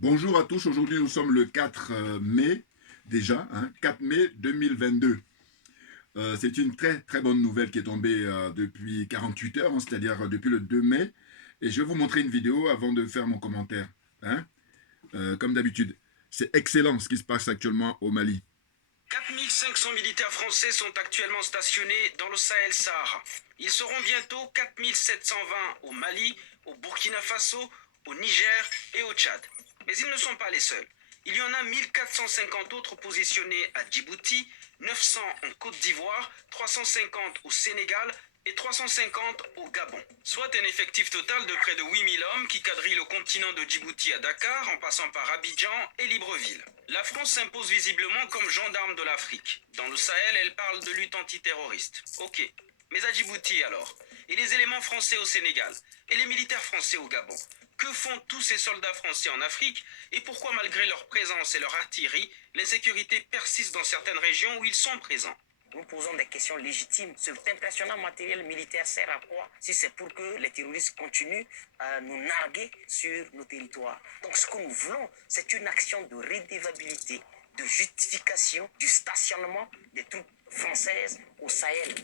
Bonjour à tous, aujourd'hui nous sommes le 4 mai, déjà, 4 mai 2022. C'est une très très bonne nouvelle qui est tombée depuis 48 heures, c'est-à-dire depuis le 2 mai. Et je vais vous montrer une vidéo avant de faire mon commentaire. hein. Comme d'habitude, c'est excellent ce qui se passe actuellement au Mali. 4500 militaires français sont actuellement stationnés dans le Sahel-Sahara. Ils seront bientôt 4720 au Mali, au Burkina Faso, au Niger et au Tchad. Mais ils ne sont pas les seuls. Il y en a 1450 autres positionnés à Djibouti, 900 en Côte d'Ivoire, 350 au Sénégal et 350 au Gabon, soit un effectif total de près de 8000 hommes qui quadrillent le continent de Djibouti à Dakar en passant par Abidjan et Libreville. La France s'impose visiblement comme gendarme de l'Afrique. Dans le Sahel, elle parle de lutte antiterroriste. Ok, mais à Djibouti alors? Et les éléments français au Sénégal? Et les militaires français au Gabon? Que font tous ces soldats français en Afrique? Et pourquoi malgré leur présence et leur artillerie, l'insécurité persiste dans certaines régions où ils sont présents? Nous posons des questions légitimes. Cet impressionnant matériel militaire sert à quoi si c'est pour que les terroristes continuent à nous narguer sur nos territoires? Donc ce que nous voulons, c'est une action de redevabilité, de justification du stationnement des troupes françaises au Sahel.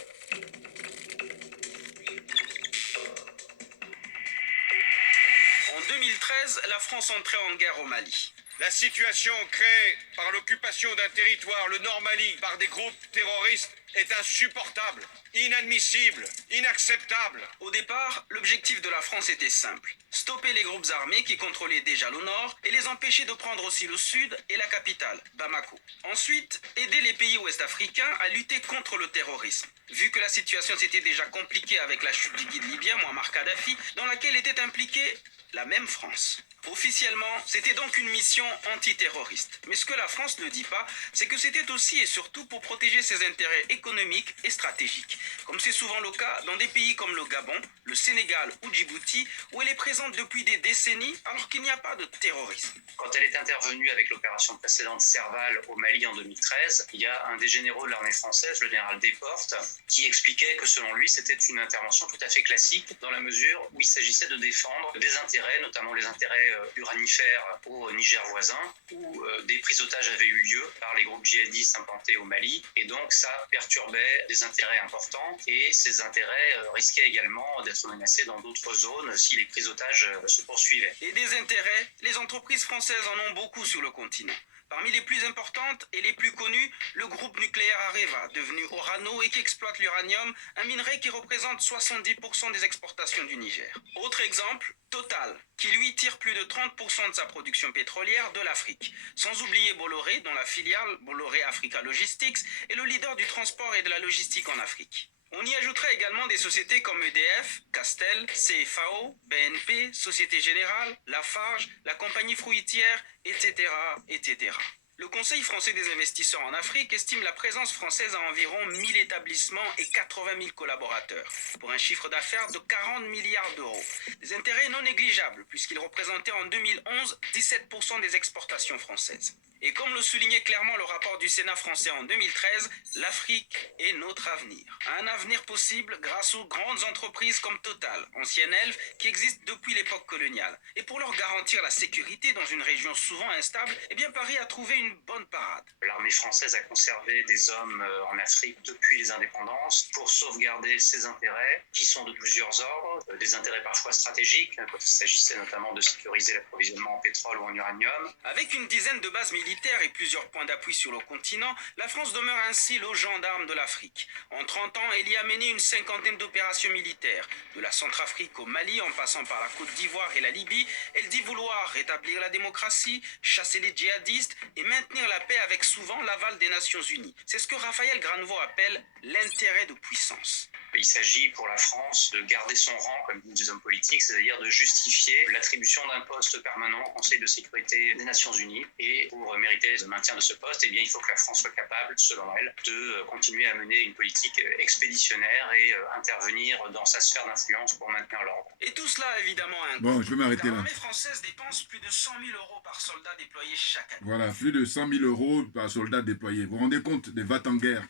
En 2013, la France entrait en guerre au Mali. La situation créée par l'occupation d'un territoire, le Nord Mali, par des groupes terroristes est insupportable, inadmissible, inacceptable. Au départ, l'objectif de la France était simple. Stopper les groupes armés qui contrôlaient déjà le nord et les empêcher de prendre aussi le sud et la capitale, Bamako. Ensuite, aider les pays ouest-africains à lutter contre le terrorisme. Vu que la situation s'était déjà compliquée avec la chute du guide libyen Muammar Kadhafi, dans laquelle était impliquée la même France. Officiellement, c'était donc une mission antiterroriste. Mais ce que la France ne dit pas, c'est que c'était aussi et surtout pour protéger ses intérêts économiques et stratégiques. Comme c'est souvent le cas dans des pays comme le Gabon, le Sénégal ou Djibouti, où elle est présente depuis des décennies alors qu'il n'y a pas de terrorisme. Quand elle est intervenue avec l'opération précédente Serval au Mali en 2013, il y a un des généraux de l'armée française, le général Desportes, qui expliquait que selon lui, c'était une intervention tout à fait classique dans la mesure où il s'agissait de défendre des intérêts, notamment les intérêts uranifères au Niger voisin, où des prises d'otages avaient eu lieu par les groupes djihadistes implantés au Mali, et donc ça perturbait des intérêts importants, et ces intérêts risquaient également d'être menacés dans d'autres zones si les prises d'otages se poursuivaient. Et des intérêts, les entreprises françaises en ont beaucoup sur le continent. Parmi les plus importantes et les plus connues, le groupe nucléaire Areva, devenu Orano et qui exploite l'uranium, un minerai qui représente 70% des exportations du Niger. Autre exemple, Total, qui lui tire plus de 30% de sa production pétrolière de l'Afrique. Sans oublier Bolloré, dont la filiale Bolloré Africa Logistics est le leader du transport et de la logistique en Afrique. On y ajouterait également des sociétés comme EDF, Castel, CFAO, BNP, Société Générale, Lafarge, la compagnie fruitière, etc., etc. Le Conseil français des investisseurs en Afrique estime la présence française à environ 1000 établissements et 80 000 collaborateurs, pour un chiffre d'affaires de 40 milliards d'euros. Des intérêts non négligeables, puisqu'ils représentaient en 2011 17% des exportations françaises. Et comme le soulignait clairement le rapport du Sénat français en 2013, l'Afrique est notre avenir. Un avenir possible grâce aux grandes entreprises comme Total, ancienne Elf, qui existent depuis l'époque coloniale. Et pour leur garantir la sécurité dans une région souvent instable, eh bien Paris a trouvé une bonne parade. L'armée française a conservé des hommes en Afrique depuis les indépendances pour sauvegarder ses intérêts, qui sont de plusieurs ordres, des intérêts parfois stratégiques, quand il s'agissait notamment de sécuriser l'approvisionnement en pétrole ou en uranium. Avec une dizaine de bases militaires et plusieurs points d'appui sur le continent, la France demeure ainsi le gendarme de l'Afrique. En 30 ans, elle y a mené une cinquantaine d'opérations militaires. De la Centrafrique au Mali, en passant par la Côte d'Ivoire et la Libye, elle dit vouloir rétablir la démocratie, chasser les djihadistes et maintenir la paix avec souvent l'aval des Nations Unies. C'est ce que Raphaël Granvaux appelle l'intérêt de puissance. Il s'agit pour la France de garder son rang comme des hommes politiques, c'est-à-dire de justifier l'attribution d'un poste permanent au Conseil de sécurité des Nations Unies. Et pour mériter le maintien de ce poste, eh bien, il faut que la France soit capable, selon elle, de continuer à mener une politique expéditionnaire et intervenir dans sa sphère d'influence pour maintenir l'ordre. Et tout cela, évidemment, a un coût. Bon, je vais m'arrêter là. L'armée française dépense plus de 100 000 euros par soldat déployé chaque année. Voilà, plus de 100 000 euros par soldat déployé. Vous vous rendez compte des VAT en guerre?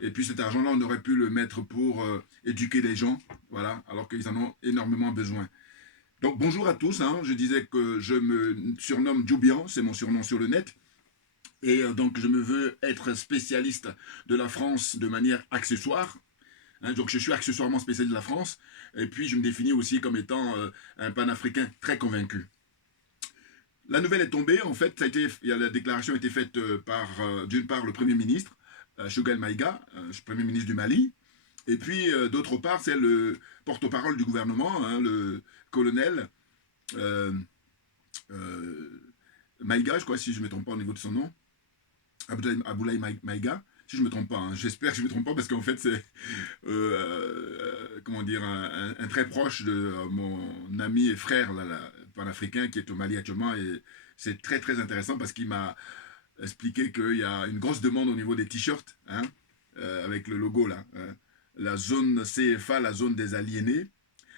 Et puis cet argent-là, on aurait pu le mettre pour éduquer les gens, voilà, alors qu'ils en ont énormément besoin. Donc bonjour à tous, hein. Je disais que je me surnomme Djoubian, c'est mon surnom sur le net. Et donc je me veux être spécialiste de la France de manière accessoire. Hein, donc je suis accessoirement spécialiste de la France. Et puis je me définis aussi comme étant un panafricain très convaincu. La nouvelle est tombée, en fait, la déclaration a été faite d'une part, le Premier ministre, Choguel Maïga, Premier ministre du Mali, et puis d'autre part, c'est le porte-parole du gouvernement, hein, le colonel euh, euh, Maïga, je crois, si je ne me trompe pas au niveau de son nom, Aboulaye Maïga, si je ne me trompe pas, hein. J'espère que je ne me trompe pas parce qu'en fait c'est comment dire un très proche de mon ami et frère là, panafricain qui est au Mali actuellement et c'est très très intéressant parce qu'il m'a expliqué qu'il y a une grosse demande au niveau des t-shirts hein, avec le logo là, hein. La zone CFA, la zone des aliénés,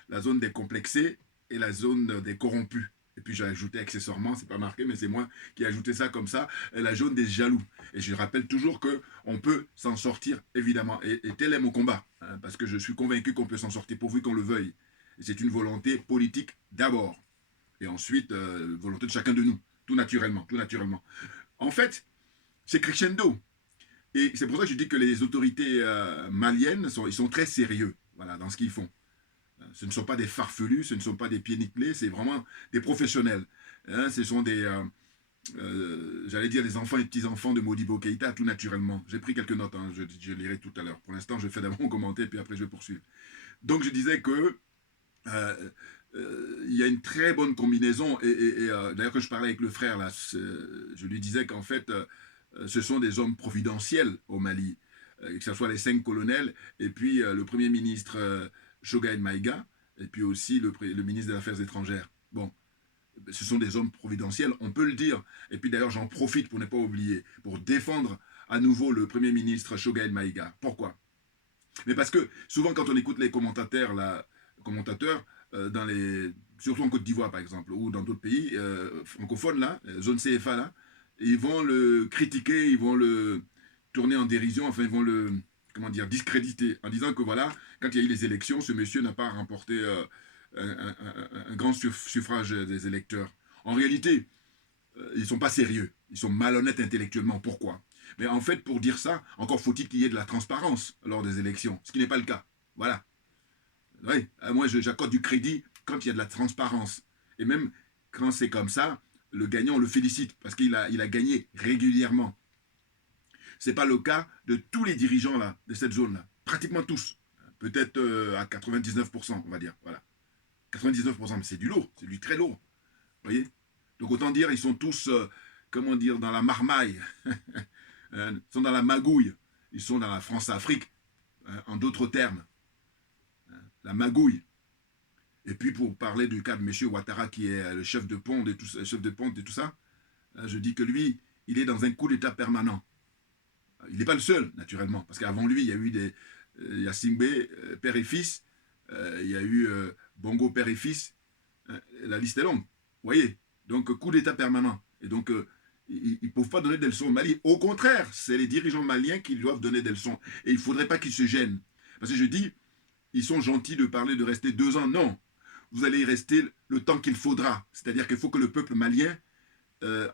la zone des complexés et la zone des corrompus. Et puis j'ai ajouté accessoirement, c'est pas marqué, mais c'est moi qui ai ajouté ça comme ça, la zone des jaloux. Et je rappelle toujours qu'on peut s'en sortir, évidemment. Et tel est mon combat, hein, parce que je suis convaincu qu'on peut s'en sortir pourvu qu'on le veuille. Et c'est une volonté politique d'abord. Et ensuite, volonté de chacun de nous, tout naturellement, tout naturellement. En fait, c'est crescendo. Et c'est pour ça que je dis que les autorités maliennes, ils sont très sérieux voilà, dans ce qu'ils font. Ce ne sont pas des farfelus, ce ne sont pas des pieds nickelés, c'est vraiment des professionnels. Hein, ce sont des, j'allais dire, des enfants et petits-enfants de Modibo Keïta, tout naturellement. J'ai pris quelques notes, hein, je lirai tout à l'heure. Pour l'instant, je fais d'abord mon commentaire, puis après, je vais poursuivre. Donc, je disais que il y a une très bonne combinaison. Et d'ailleurs, quand je parlais avec le frère, là, je lui disais qu'en fait, ce sont des hommes providentiels au Mali. Que ce soit les 5 colonels, et puis le Premier ministre Choguel Maïga, et puis aussi le ministre des Affaires étrangères. Bon, ce sont des hommes providentiels, on peut le dire. Et puis d'ailleurs, j'en profite pour ne pas oublier, pour défendre à nouveau le Premier ministre Choguel Maïga. Pourquoi? Mais parce que souvent, quand on écoute les commentateurs, dans surtout en Côte d'Ivoire par exemple, ou dans d'autres pays francophones, là, zone CFA, là, ils vont le critiquer, ils vont le tourner en dérision, enfin ils vont le, comment dire, discréditer, en disant que voilà, quand il y a eu les élections, ce monsieur n'a pas remporté un grand suffrage des électeurs. En réalité, ils ne sont pas sérieux, ils sont malhonnêtes intellectuellement. Pourquoi? Mais en fait, pour dire ça, encore faut-il qu'il y ait de la transparence lors des élections, ce qui n'est pas le cas. Voilà. Oui, moi j'accorde du crédit quand il y a de la transparence. Et même quand c'est comme ça, le gagnant, on le félicite parce qu'il a gagné régulièrement. Ce n'est pas le cas de tous les dirigeants là, de cette zone-là. Pratiquement tous. Peut-être à 99%, on va dire. Voilà. 99%, mais c'est du lourd, c'est du très lourd. Vous voyez? Donc autant dire, ils sont tous, comment dire, dans la marmaille. Ils sont dans la magouille. Ils sont dans la France-Afrique, en d'autres termes. La magouille. Et puis pour parler du cas de M. Ouattara, qui est le chef de ponte et tout ça, je dis que lui, il est dans un coup d'état permanent. Il n'est pas le seul, naturellement, parce qu'avant lui, il y a eu il y a Singbe, père et fils, il y a eu Bongo, père et fils, la liste est longue, vous voyez. Donc, coup d'état permanent. Et donc, ils ne peuvent pas donner des leçons au Mali. Au contraire, c'est les dirigeants maliens qui doivent donner des leçons. Et il ne faudrait pas qu'ils se gênent. Parce que je dis, ils sont gentils de parler de rester 2 ans. Non, vous allez y rester le temps qu'il faudra. C'est-à-dire qu'il faut que le peuple malien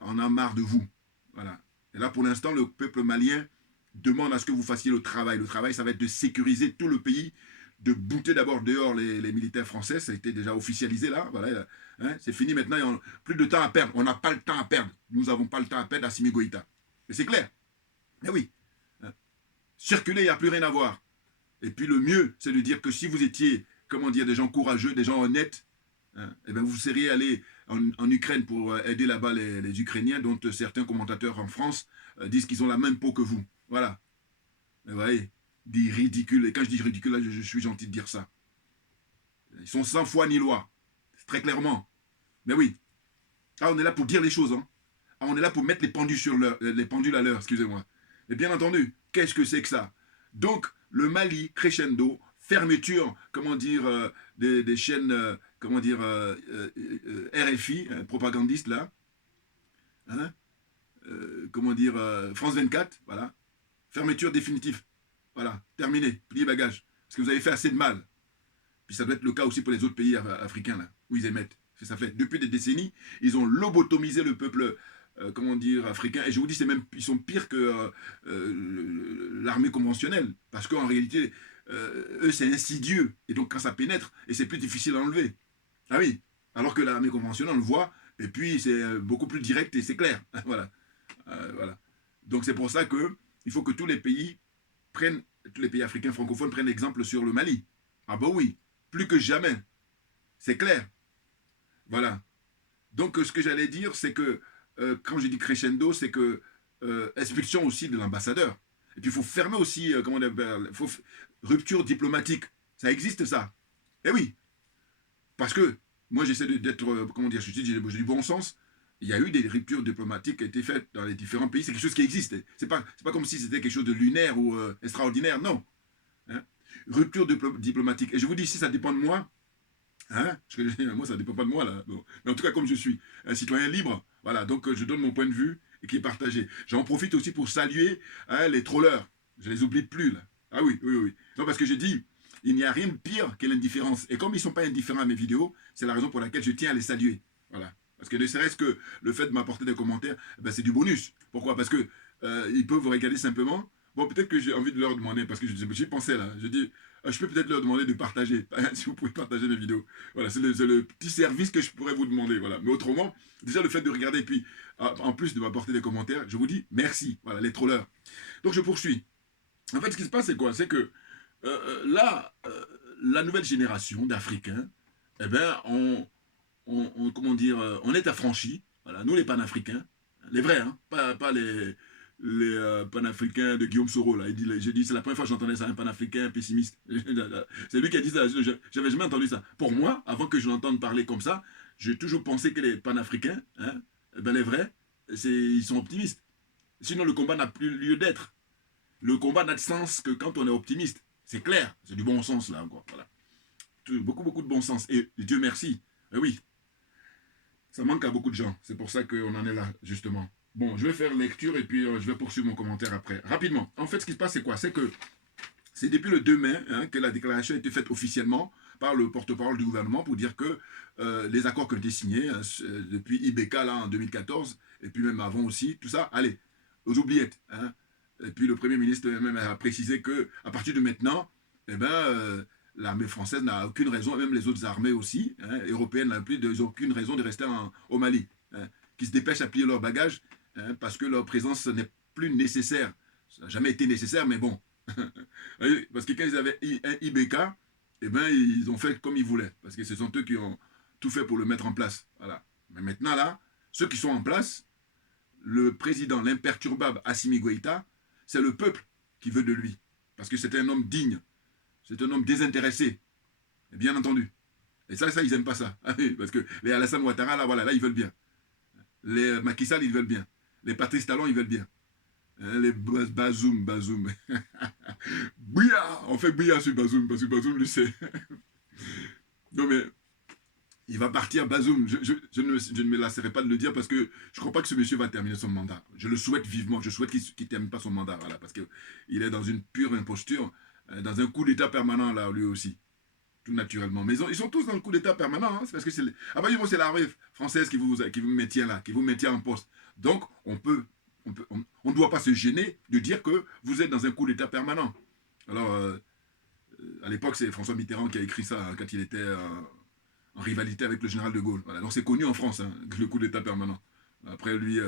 en a marre de vous. Voilà. Et là, pour l'instant, le peuple malien demande à ce que vous fassiez le travail. Le travail, ça va être de sécuriser tout le pays, de bouter d'abord dehors les militaires français. Ça a été déjà officialisé là. Voilà, hein, c'est fini maintenant. Il n'y a plus de temps à perdre. On n'a pas le temps à perdre. Nous n'avons pas le temps à perdre à Assimi Goïta. Et c'est clair. Mais oui. Hein. Circuler, il n'y a plus rien à voir. Et puis le mieux, c'est de dire que si vous étiez, comment dire, des gens courageux, des gens honnêtes, hein, et bien vous seriez allés en Ukraine pour aider là-bas les Ukrainiens, dont certains commentateurs en France disent qu'ils ont la même peau que vous. Voilà. Vous voyez, des ridicules. Et quand je dis ridicule, là, je suis gentil de dire ça. Ils sont sans foi ni loi. Très clairement. Mais oui. Ah, on est là pour dire les choses. Hein. Ah, on est là pour mettre les pendules à l'heure, excusez-moi. Mais bien entendu, qu'est-ce que c'est que ça? Donc, le Mali, crescendo, fermeture, comment dire, des chaînes, comment dire, RFI, propagandistes là. Hein, comment dire, France 24, voilà. Fermeture définitive. Voilà, terminé, pliez bagages. Parce que vous avez fait assez de mal. Puis ça doit être le cas aussi pour les autres pays africains, là, où ils émettent. Ça fait depuis des décennies, ils ont lobotomisé le peuple, comment dire, africain. Et je vous dis, ils sont pires que l'armée conventionnelle. Parce qu'en réalité, eux, c'est insidieux. Et donc, quand ça pénètre, et c'est plus difficile à enlever. Ah oui. Alors que l'armée conventionnelle, on le voit, et puis c'est beaucoup plus direct et c'est clair. Voilà. Voilà. Donc, c'est pour ça qu'il faut que tous les pays africains francophones prennent exemple sur le Mali. Ah bah oui, plus que jamais. C'est clair. Voilà. Donc, ce que j'allais dire, c'est que, quand je dis crescendo, c'est que expulsion aussi de l'ambassadeur. Et puis, il faut fermer aussi, comment on appelle, rupture diplomatique. Ça existe, ça. Eh oui. Parce que, moi, j'essaie d'être, comment dire, je dis du bon sens. Il y a eu des ruptures diplomatiques qui ont été faites dans les différents pays. C'est quelque chose qui existe. C'est pas comme si c'était quelque chose de lunaire ou extraordinaire. Non. Hein? Rupture diplomatique. Et je vous dis, si ça dépend de moi, hein, parce que moi, ça ne dépend pas de moi, là. Bon. Mais en tout cas, comme je suis un citoyen libre, voilà, donc je donne mon point de vue et qui est partagé. J'en profite aussi pour saluer les trollers. Je les oublie plus, là. Ah oui, oui, oui. Non, parce que j'ai dit, il n'y a rien de pire que l'indifférence. Et comme ils ne sont pas indifférents à mes vidéos, c'est la raison pour laquelle je tiens à les saluer. Voilà. Parce que ne serait-ce que le fait de m'apporter des commentaires, ben c'est du bonus. Pourquoi? Parce que ils peuvent vous regarder simplement. Bon, peut-être que j'ai envie de leur demander, parce que j'y pensais là. Je dis, je peux peut-être leur demander de partager. Si vous pouvez partager mes vidéos. Voilà, c'est le petit service que je pourrais vous demander. Voilà. Mais autrement, déjà le fait de regarder, et puis en plus de m'apporter des commentaires, je vous dis merci. Voilà, les trollers. Donc je poursuis. En fait, ce qui se passe, c'est quoi? C'est que là, la nouvelle génération d'Africains, eh bien, comment dire, on est affranchis. Voilà, nous les panafricains, les vrais, hein, pas les panafricains de Guillaume Soro. Là. J'ai dit, c'est la première fois que j'entendais ça, un panafricain pessimiste. C'est lui qui a dit ça, j'avais jamais entendu ça. Pour moi, avant que je l'entende parler comme ça, j'ai toujours pensé que les panafricains, hein, ben les vrais, ils sont optimistes. Sinon, le combat n'a plus lieu d'être. Le combat n'a de sens que quand on est optimiste. C'est clair, c'est du bon sens là encore. Voilà. Beaucoup, beaucoup de bon sens. Et Dieu merci. Et oui, ça manque à beaucoup de gens. C'est pour ça qu'on en est là, justement. Bon, je vais faire lecture et puis je vais poursuivre mon commentaire après. Rapidement. En fait, ce qui se passe, c'est quoi? C'est que c'est depuis le 2 mai hein, que la déclaration a été faite officiellement par le porte-parole du gouvernement pour dire que les accords qui ont été signés hein, depuis IBK là, en 2014, et puis même avant aussi, tout ça, allez, aux oubliettes. Hein. Et puis le Premier ministre même a précisé qu'à partir de maintenant, eh ben, l'armée française n'a aucune raison, et même les autres armées aussi, hein, européennes n'ont plus aucune raison de rester au Mali. Hein, qui se dépêchent à plier leurs bagages hein, parce que leur présence n'est plus nécessaire. Ça n'a jamais été nécessaire, mais bon. Parce que quand ils avaient un IBK, eh ben, ils ont fait comme ils voulaient. Parce que ce sont eux qui ont tout fait pour le mettre en place. Voilà. Mais maintenant, là, ceux qui sont en place, le président, l'imperturbable Assimi Goïta, c'est le peuple qui veut de lui. Parce que c'est un homme digne. C'est un homme désintéressé. Et bien entendu. Et ça, ils n'aiment pas ça. Parce que les Alassane Ouattara, là, voilà, là, ils veulent bien. Les Macky Sall, ils veulent bien. Les Patrice Talon, ils veulent bien. Les Bazoum. Bouya. On fait bouya sur Bazoum, parce que Bazoum, lui, c'est... Non, mais... Il va partir, Bazoum. Je ne me lasserai pas de le dire parce que je ne crois pas que ce monsieur va terminer son mandat. Je le souhaite vivement. Je souhaite qu'il ne termine pas son mandat. Voilà, parce qu'il est dans une pure imposture, dans un coup d'état permanent, là, lui aussi. Tout naturellement. Mais ils sont tous dans le coup d'état permanent. Hein, c'est parce que c'est l'armée française qui vous maintient là, qui vous maintient en poste. Donc, on ne doit pas se gêner de dire que vous êtes dans un coup d'état permanent. Alors, à l'époque, c'est François Mitterrand qui a écrit ça hein, quand il était... en rivalité avec le général de Gaulle. Voilà. Donc c'est connu en France, hein, le coup d'état permanent. Après lui,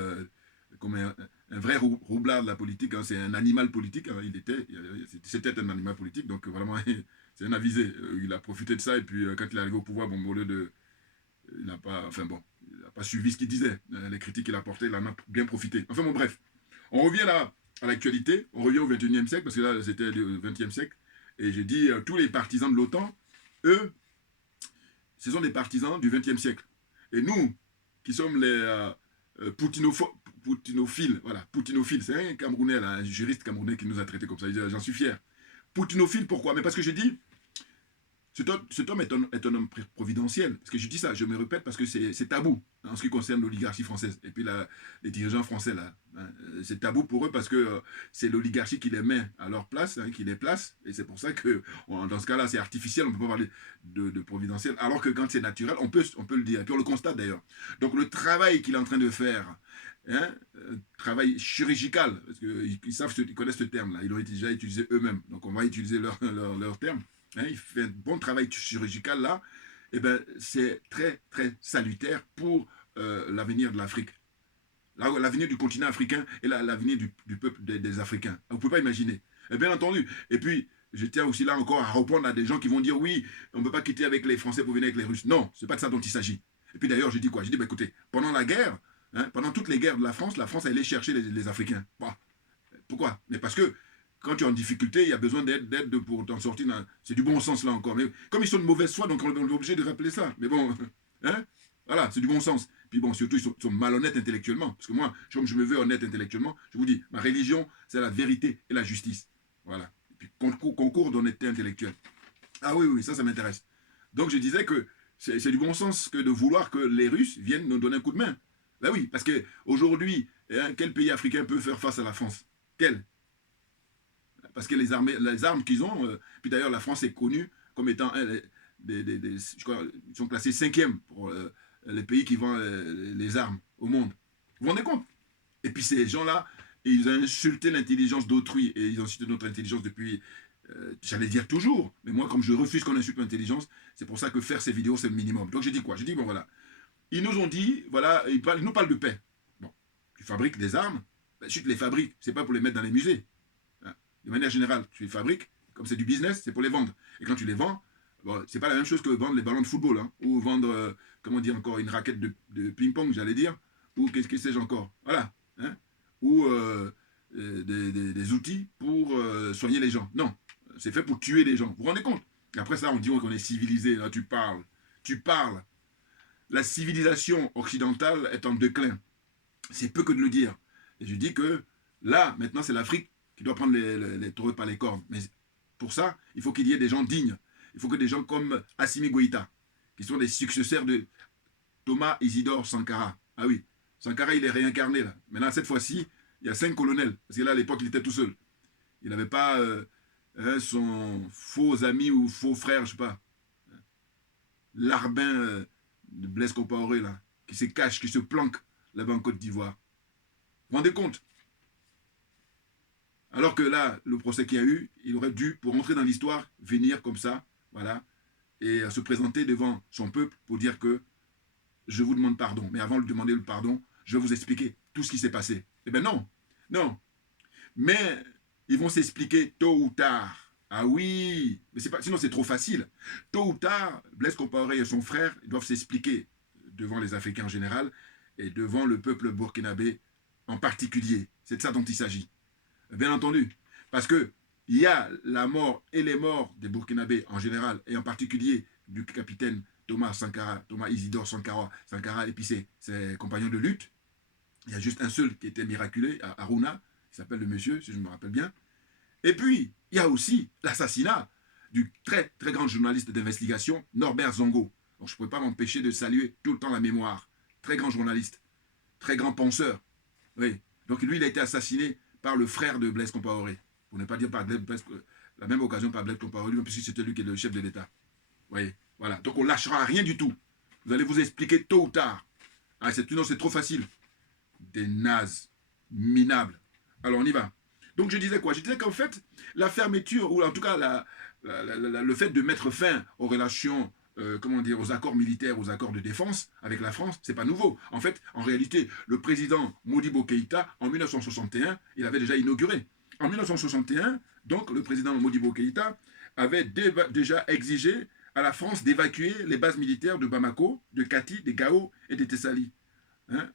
comme un vrai roublard de la politique, hein, c'est un animal politique, hein, c'était un animal politique, donc vraiment, c'est un avisé. Il a profité de ça, et puis quand il est arrivé au pouvoir, bon, au lieu de... Il n'a pas, pas suivi ce qu'il disait. Les critiques qu'il a portées, il en a bien profité. Enfin bon, bref. On revient là à l'actualité, on revient au 21e siècle, parce que là, c'était le 20e siècle, et j'ai dit, tous les partisans de l'OTAN, eux, ce sont des partisans du XXe siècle. Et nous, qui sommes les poutinophiles, voilà, poutinophiles, c'est un Camerounais, là, un juriste camerounais qui nous a traités comme ça, j'en suis fier. Poutinophiles, pourquoi? Mais parce que j'ai dit, Cet homme est un homme providentiel. Parce que je dis ça, je me répète parce que c'est tabou en ce qui concerne l'oligarchie française. Et puis les dirigeants français, là, hein, c'est tabou pour eux parce que c'est l'oligarchie qui les met à leur place, hein, qui les place. Et c'est pour ça que, dans ce cas-là, c'est artificiel, on ne peut pas parler de providentiel. Alors que quand c'est naturel, on peut le dire. Et puis on le constate d'ailleurs. Donc le travail qu'il est en train de faire, hein, travail chirurgical, parce qu'ils connaissent ce terme-là, ils l'ont déjà utilisé eux-mêmes. Donc on va utiliser leur terme. Hein, il fait un bon travail chirurgical là, et ben c'est très très salutaire pour l'avenir de l'Afrique, l'avenir du continent africain et l'avenir du peuple des Africains. Vous ne pouvez pas imaginer. Et bien entendu. Et puis, je tiens aussi là encore à répondre à des gens qui vont dire oui, on ne peut pas quitter avec les Français pour venir avec les Russes. Non, c'est pas de ça dont il s'agit. Et puis d'ailleurs, je dis quoi? Je dis, bah, écoutez, pendant la guerre, hein, pendant toutes les guerres de la France allait chercher les Africains. Bon. Pourquoi? Mais parce que quand tu es en difficulté, il y a besoin d'aide pour t'en sortir. C'est du bon sens là encore. Mais comme ils sont de mauvaise foi, donc on est obligé de rappeler ça. Mais bon, hein, voilà, c'est du bon sens. Puis bon, surtout, ils sont malhonnêtes intellectuellement. Parce que moi, comme je me veux honnête intellectuellement, je vous dis, ma religion, c'est la vérité et la justice. Voilà. Et puis concours d'honnêteté intellectuelle. Ah oui, oui, ça m'intéresse. Donc je disais que c'est du bon sens que de vouloir que les Russes viennent nous donner un coup de main. Ben oui, parce qu'aujourd'hui, hein, quel pays africain peut faire face à la France? Quel? Parce que les armes qu'ils ont, puis d'ailleurs la France est connue comme étant, je crois, ils sont classés 5e pour les pays qui vendent les armes au monde. Vous vous rendez compte? Et puis ces gens-là, ils ont insulté l'intelligence d'autrui, et ils ont insulté notre intelligence depuis, j'allais dire toujours, mais moi comme je refuse qu'on insulte l'intelligence, c'est pour ça que faire ces vidéos c'est le minimum. Donc j'ai dit quoi? J'ai dit bon voilà, ils nous ont dit, voilà, ils nous parlent de paix. Bon, tu fabriques des armes, ben, tu les fabriques, c'est pas pour les mettre dans les musées. De manière générale, tu les fabriques, comme c'est du business, c'est pour les vendre. Et quand tu les vends, bon, c'est pas la même chose que vendre les ballons de football, hein, ou vendre, comment dire encore, une raquette de ping-pong, j'allais dire, ou qu'est-ce que sais-je encore, voilà, hein, ou des outils pour soigner les gens. Non, c'est fait pour tuer les gens. Vous vous rendez compte? Et après ça, on dit qu'on est civilisé. Là, tu parles. La civilisation occidentale est en déclin. C'est peu que de le dire. Et je dis que là, maintenant, c'est l'Afrique qui doit prendre les taureaux par les cornes. Mais pour ça, il faut qu'il y ait des gens dignes. Il faut que des gens comme Assimi Goïta, qui sont des successeurs de Thomas Isidore Sankara. Ah oui, Sankara, il est réincarné là. Maintenant, cette fois-ci, il y a 5 colonels. Parce que là, à l'époque, il était tout seul. Il n'avait pas son faux ami ou faux frère, je sais pas. Larbin de Blaise Compaoré, là, qui se cache, qui se planque là-bas en Côte d'Ivoire. Vous vous rendez compte? Alors que là, le procès qu'il y a eu, il aurait dû, pour entrer dans l'histoire, venir comme ça, voilà, et se présenter devant son peuple pour dire que je vous demande pardon. Mais avant de demander le pardon, je vais vous expliquer tout ce qui s'est passé. Eh bien non. Mais ils vont s'expliquer tôt ou tard. Ah oui, mais c'est pas, sinon c'est trop facile. Tôt ou tard, Blaise Compaoré et son frère doivent s'expliquer devant les Africains en général et devant le peuple burkinabé en particulier. C'est de ça dont il s'agit. Bien entendu, parce que il y a la mort et les morts des Burkinabés en général, et en particulier du capitaine Thomas Isidore Sankara et puis ses compagnons de lutte. Il y a juste un seul qui était miraculé, Aruna, qui s'appelle le monsieur, si je me rappelle bien. Et puis, il y a aussi l'assassinat du très très grand journaliste d'investigation, Norbert Zongo. Donc je ne pouvais pas m'empêcher de saluer tout le temps la mémoire. Très grand journaliste, très grand penseur. Oui. Donc lui, il a été assassiné par le frère de Blaise Compaoré. Pour ne pas dire par la même occasion par Blaise Compaoré, puisque c'était lui qui est le chef de l'État. Vous voyez, voilà. Donc on ne lâchera rien du tout. Vous allez vous expliquer tôt ou tard. Ah, non, c'est trop facile. Des nazes minables. Alors on y va. Donc je disais quoi? Je disais qu'en fait, la fermeture, ou en tout cas le fait de mettre fin aux relations, aux accords militaires, aux accords de défense avec la France, c'est pas nouveau. En fait, en réalité, le président Modibo Keïta, en 1961, il avait déjà inauguré. En 1961, donc, le président Modibo Keïta avait déjà exigé à la France d'évacuer les bases militaires de Bamako, de Kati, de Gao et de Tessali. Hein?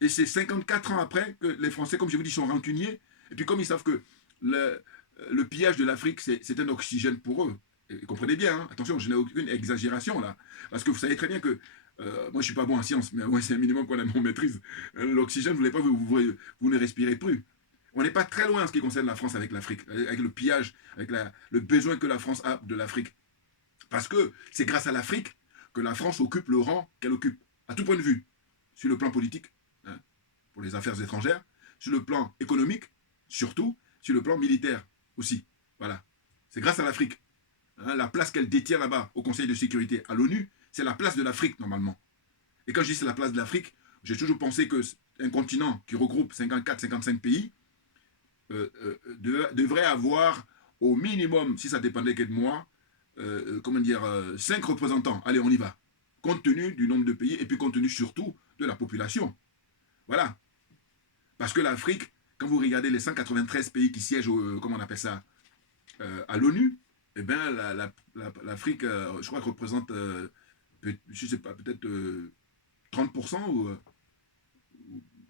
Et c'est 54 ans après que les Français, comme je vous dis, sont rancuniers. Et puis comme ils savent que le pillage de l'Afrique, c'est un oxygène pour eux. Et comprenez bien, hein, attention, je n'ai aucune exagération là. Parce que vous savez très bien que, moi je ne suis pas bon en sciences, mais ouais, c'est un minimum qu'on a en maîtrise. L'oxygène, vous ne respirez plus. On n'est pas très loin en ce qui concerne la France avec l'Afrique, avec le pillage, avec le besoin que la France a de l'Afrique. Parce que c'est grâce à l'Afrique que la France occupe le rang qu'elle occupe, à tout point de vue, sur le plan politique, hein, pour les affaires étrangères, sur le plan économique, surtout, sur le plan militaire aussi. Voilà. C'est grâce à l'Afrique. Hein, la place qu'elle détient là-bas au Conseil de sécurité, à l'ONU, c'est la place de l'Afrique normalement. Et quand je dis c'est la place de l'Afrique, j'ai toujours pensé qu'un continent qui regroupe 54-55 pays devrait avoir au minimum, si ça dépendait que de moi, 5 représentants. Allez, on y va. Compte tenu du nombre de pays et puis compte tenu surtout de la population. Voilà. Parce que l'Afrique, quand vous regardez les 193 pays qui siègent, comment on appelle ça, à l'ONU, eh bien, l'Afrique, je crois, représente, je sais pas, peut-être 30%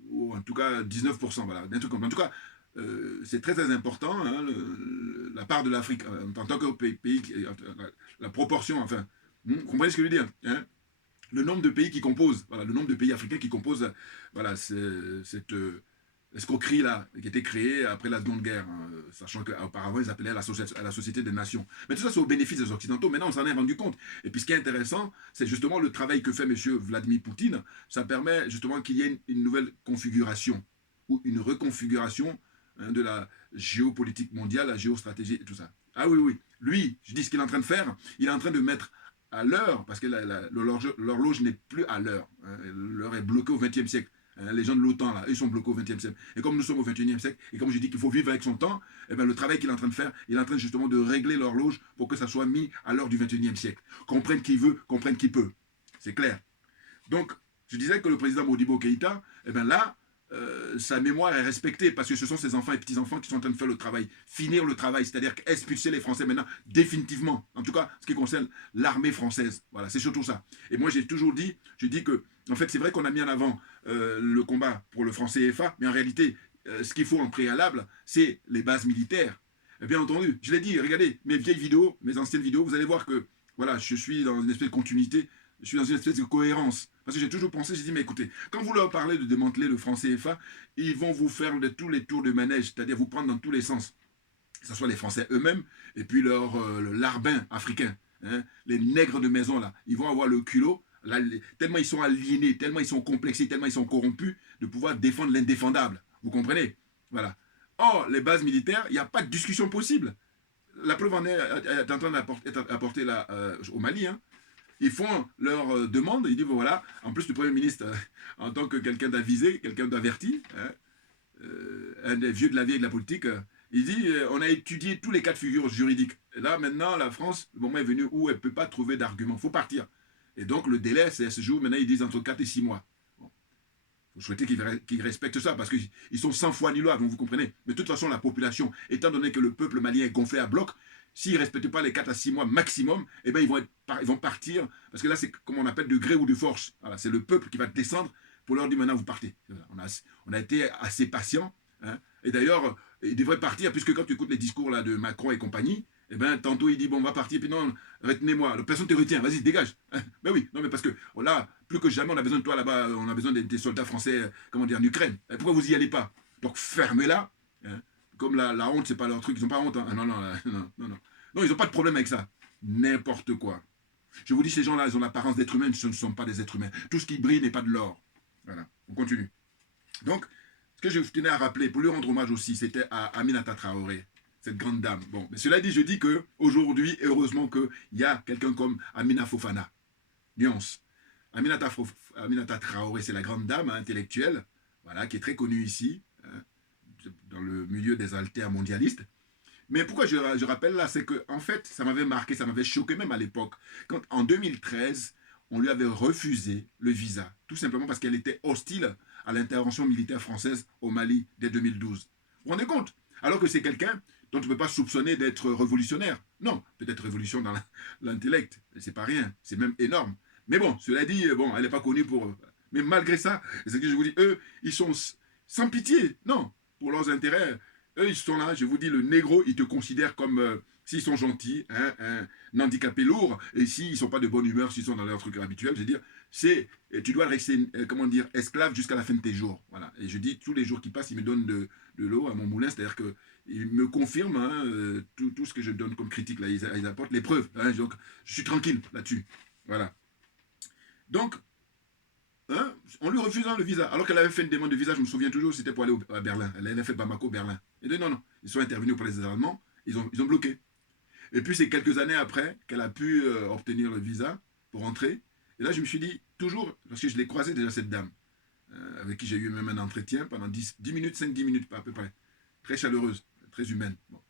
ou en tout cas 19%. Voilà, d'un truc comme ça. En tout cas, c'est très très important, hein, la part de l'Afrique en tant que pays, la proportion, enfin, vous comprenez ce que je veux dire, hein, le nombre de pays qui composent, voilà, le nombre de pays africains qui composent, voilà, cette escroquerie-là, qui a été créée après la Seconde Guerre, hein, sachant qu'auparavant, ils appelaient la Société des Nations. Mais tout ça, c'est au bénéfice des Occidentaux. Maintenant, on s'en est rendu compte. Et puis, ce qui est intéressant, c'est justement le travail que fait M. Vladimir Poutine. Ça permet justement qu'il y ait une nouvelle configuration, ou une reconfiguration, hein, de la géopolitique mondiale, la géostratégie et tout ça. Ah oui, oui. Lui, je dis ce qu'il est en train de faire, il est en train de mettre à l'heure, parce que l'horloge n'est plus à l'heure. Hein, l'heure est bloquée au XXe siècle. Les gens de l'OTAN, là, ils sont bloqués au XXe siècle. Et comme nous sommes au XXIe siècle, et comme je dis qu'il faut vivre avec son temps, eh bien, le travail qu'il est en train de faire, il est en train justement de régler l'horloge pour que ça soit mis à l'heure du XXIe siècle. Comprenne qui veut, comprenne qui peut. C'est clair. Donc, je disais que le président Modibo Keïta, eh bien là, sa mémoire est respectée parce que ce sont ses enfants et petits-enfants qui sont en train de faire le travail, finir le travail, c'est-à-dire expulser les Français maintenant définitivement. En tout cas, ce qui concerne l'armée française. Voilà, c'est surtout ça. Et moi, j'ai toujours dit, je dis que, en fait, c'est vrai qu'on a mis en avant le combat pour le franc CFA, mais en réalité, ce qu'il faut en préalable, c'est les bases militaires. Et bien entendu, je l'ai dit, regardez mes vieilles vidéos, mes anciennes vidéos, vous allez voir que, voilà, je suis dans une espèce de continuité, je suis dans une espèce de cohérence. Parce que j'ai toujours pensé, j'ai dit, mais écoutez, quand vous leur parlez de démanteler le franc CFA, ils vont vous faire de tous les tours de manège, c'est-à-dire vous prendre dans tous les sens. Que ce soit les Français eux-mêmes, et puis leur larbin africain, hein, les nègres de maison, là, ils vont avoir le culot, là, tellement ils sont aliénés, tellement ils sont complexés, tellement ils sont corrompus, de pouvoir défendre l'indéfendable. Vous comprenez? Voilà. Or, les bases militaires, il n'y a pas de discussion possible. La preuve en est en train d'apporter là, au Mali, hein. Ils font leur demande, ils disent voilà, en plus le Premier ministre, en tant que quelqu'un d'avisé, quelqu'un d'averti, hein, un des vieux de la vie et de la politique, il dit on a étudié tous les cas de figure juridiques. Et là, maintenant, la France, le moment est venu où elle ne peut pas trouver d'argument, il faut partir. Et donc, le délai, c'est à ce jour, maintenant, ils disent entre 4 et 6 mois. Bon. Vous souhaitez qu'ils respectent ça, parce qu'ils sont 100 fois ni loi, donc vous comprenez. Mais de toute façon, la population, étant donné que le peuple malien est gonflé à bloc, s'ils ne respectent pas les 4 à 6 mois maximum, eh ben ils vont partir, parce que là, c'est comme on appelle de gré ou de force. Voilà, c'est le peuple qui va descendre pour leur dire maintenant, vous partez. On a été assez patients. Hein, et d'ailleurs, ils devraient partir, puisque quand tu écoutes les discours là, de Macron et compagnie, eh ben, tantôt il dit, bon, on va partir, puis non, retenez-moi. Personne ne te retient, vas-y, dégage. Hein, ben oui, non, mais parce que là, plus que jamais, on a besoin de toi là-bas, on a besoin des soldats français, comment dire, en Ukraine. Et pourquoi vous n'y allez pas? Donc fermez-la. Hein. Comme la honte, c'est pas leur truc, ils n'ont pas honte. Hein. Non, ils n'ont pas de problème avec ça. N'importe quoi. Je vous dis, ces gens-là, ils ont l'apparence d'êtres humains, ce ne sont pas des êtres humains. Tout ce qui brille n'est pas de l'or. Voilà, on continue. Donc, ce que je tenais à rappeler, pour lui rendre hommage aussi, c'était à Aminata Traoré, cette grande dame. Bon, mais cela dit, je dis qu'aujourd'hui, heureusement qu'il y a quelqu'un comme Amina Fofana. Nuance. Aminata Traoré, c'est la grande dame intellectuelle, voilà, qui est très connue ici, dans le milieu des altermondialistes. Mais pourquoi je rappelle là, c'est que en fait, ça m'avait marqué, ça m'avait choqué même à l'époque. Quand en 2013, on lui avait refusé le visa, tout simplement parce qu'elle était hostile à l'intervention militaire française au Mali dès 2012. Vous vous rendez compte? Alors que c'est quelqu'un dont on ne peut pas soupçonner d'être révolutionnaire. Non, peut-être révolution dans l'intellect, c'est pas rien, c'est même énorme. Mais bon, cela dit, bon, elle n'est pas connue pour... Mais malgré ça, c'est ce que je vous dis, eux, ils sont sans pitié, non, pour leurs intérêts. Eux, ils sont là, je vous dis, le négro, ils te considèrent comme s'ils sont gentils, hein, un handicapé lourd, et s'ils ne sont pas de bonne humeur, s'ils sont dans leur truc habituel, je veux dire, tu dois rester, comment dire, esclave jusqu'à la fin de tes jours. Voilà. Et je dis, tous les jours qui passent, ils me donnent de l'eau à mon moulin, c'est-à-dire qu'ils me confirment hein, tout ce que je donne comme critique, là, ils apportent les preuves. Hein, donc, je suis tranquille là-dessus. Voilà. Donc, hein, en lui refusant le visa, alors qu'elle avait fait une demande de visa, je me souviens toujours, c'était pour aller à Berlin. Elle avait fait Bamako, Berlin. Et dit non, ils sont intervenus auprès des Allemands, ils ont bloqué. Et puis c'est quelques années après qu'elle a pu obtenir le visa pour rentrer. Et là, je me suis dit, toujours, parce que je l'ai croisée déjà, cette dame, avec qui j'ai eu même un entretien pendant 10 minutes, 5-10 minutes à peu près. Très chaleureuse, très humaine. Bon.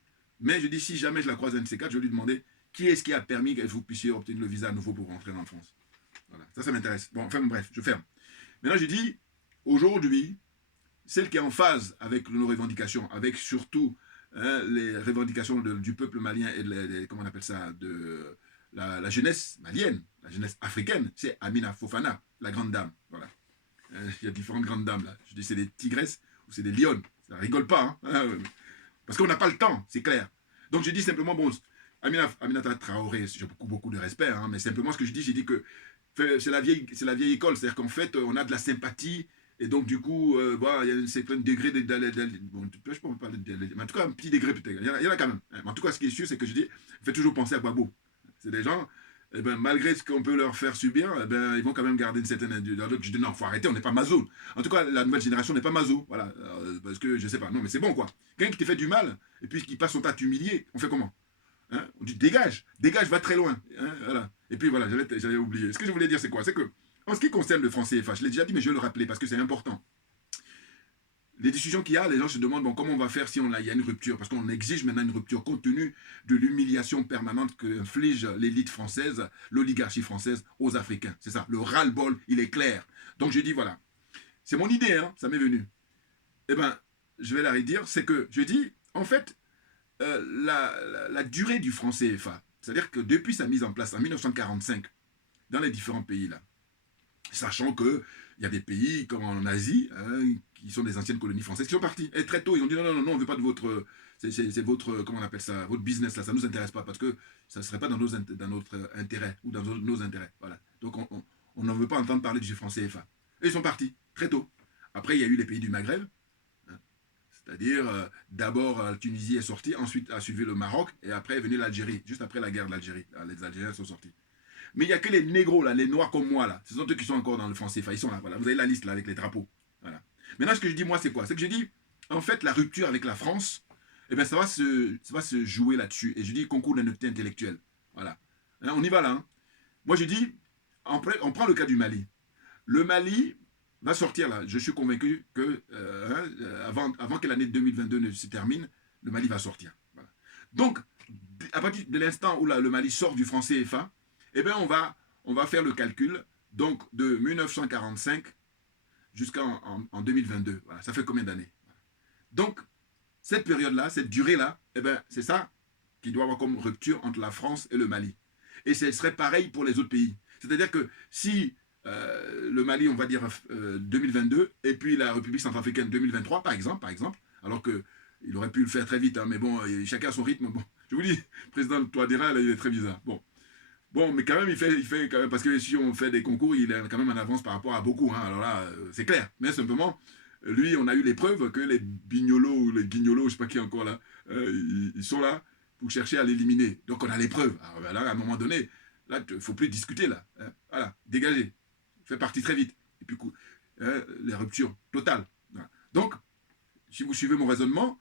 Mais je dis, si jamais je la croise un de ces quatre, je vais lui demander qui est-ce qui a permis que vous puissiez obtenir le visa à nouveau pour rentrer en France. Voilà, ça m'intéresse. Bon, enfin bref, je ferme. Maintenant, je dis, aujourd'hui, celle qui est en phase avec nos revendications, avec surtout les revendications du peuple malien et comment on appelle ça, de la jeunesse malienne, la jeunesse africaine, c'est Amina Fofana, la grande dame. Voilà. Il y a différentes grandes dames là. Je dis c'est des tigresses ou c'est des lionnes. Ça rigole pas, hein, parce qu'on n'a pas le temps, c'est clair. Donc je dis simplement, bon, Aminata Traoré, j'ai beaucoup de respect, hein, mais simplement ce que je dis, j'ai dit que c'est la vieille école, c'est-à-dire qu'en fait, on a de la sympathie. Et donc, du coup, bon, il y a un certain degré bon, je peux pas parler mais en tout cas, un petit degré peut-être. Il y en a quand même. Mais en tout cas, ce qui est sûr, c'est que je dis, faites toujours penser à Gbagbo. C'est des gens, eh ben, malgré ce qu'on peut leur faire subir, eh ben, ils vont quand même garder une certaine... Je dis, non, il faut arrêter, on n'est pas maso. En tout cas, la nouvelle génération n'est pas maso. Voilà. Parce que, je sais pas, non, mais c'est bon, quoi. Quelqu'un qui te fait du mal, et puis qui passe son temps à t'humilier, on fait comment hein? On dit, dégage, va très loin. Hein, voilà. Et puis voilà, j'avais oublié. Ce que je voulais dire, c'est quoi? C'est que, en ce qui concerne le franc CFA, je l'ai déjà dit, mais je vais le rappeler parce que c'est important. Les discussions qu'il y a, les gens se demandent bon, comment on va faire si il y a une rupture. Parce qu'on exige maintenant une rupture compte tenu de l'humiliation permanente qu'inflige l'élite française, l'oligarchie française aux Africains. C'est ça, le ras-le-bol, il est clair. Donc je dis voilà, c'est mon idée, hein, ça m'est venu. Eh bien, je vais la redire, c'est que je dis, en fait, la durée du franc CFA, c'est-à-dire que depuis sa mise en place en 1945, dans les différents pays là, sachant qu'il y a des pays comme en Asie, hein, qui sont des anciennes colonies françaises, qui sont partis. Et très tôt, ils ont dit non, on ne veut pas de votre... C'est votre, comment on appelle ça, votre business là, ça ne nous intéresse pas, parce que ça ne serait pas dans notre intérêt, ou dans nos intérêts. Voilà. Donc on n'en veut pas entendre parler du franc CFA. Et ils sont partis, très tôt. Après, il y a eu les pays du Maghreb, hein, c'est-à-dire, d'abord la Tunisie est sortie, ensuite a suivi le Maroc, et après est venue l'Algérie, juste après la guerre de l'Algérie. Les Algériens sont sortis. Mais il n'y a que les négros, là, les noirs comme moi, là. Ce sont eux qui sont encore dans le franc CFA. Ils sont là, voilà. Vous avez la liste, là, avec les drapeaux. Voilà. Maintenant, ce que je dis, moi, c'est quoi? C'est que je dis, en fait, la rupture avec la France, eh bien, ça va se jouer là-dessus. Et je dis, concours d'honnêteté intellectuelle. Voilà. Hein, on y va, là. Hein. Moi, je dis, on prend le cas du Mali. Le Mali va sortir, là. Je suis convaincu que, avant que l'année 2022 ne se termine, le Mali va sortir. Voilà. Donc, à partir de l'instant où le Mali sort du franc CFA, eh bien, on va faire le calcul, donc de 1945 jusqu'en 2022. Voilà, ça fait combien d'années? Donc, cette période-là, cette durée-là, eh bien, c'est ça qui doit avoir comme rupture entre la France et le Mali. Et ce serait pareil pour les autres pays. C'est-à-dire que si le Mali, on va dire 2022, et puis la République centrafricaine 2023, par exemple, alors qu'il aurait pu le faire très vite, hein, mais bon, chacun a son rythme. Bon, je vous dis, le président Touadéra, il est très bizarre. Bon, mais quand même, il fait quand même, parce que si on fait des concours, il est quand même en avance par rapport à beaucoup. Hein, alors là, c'est clair. Mais simplement, lui, on a eu les preuves que les bignolos ou les guignolos, je ne sais pas qui encore là, ils sont là pour chercher à l'éliminer. Donc on a les preuves. Alors là, à un moment donné, là, il ne faut plus discuter là. Hein, voilà, dégager. Fait partie très vite. Et puis, les ruptures totales. Voilà. Donc, si vous suivez mon raisonnement,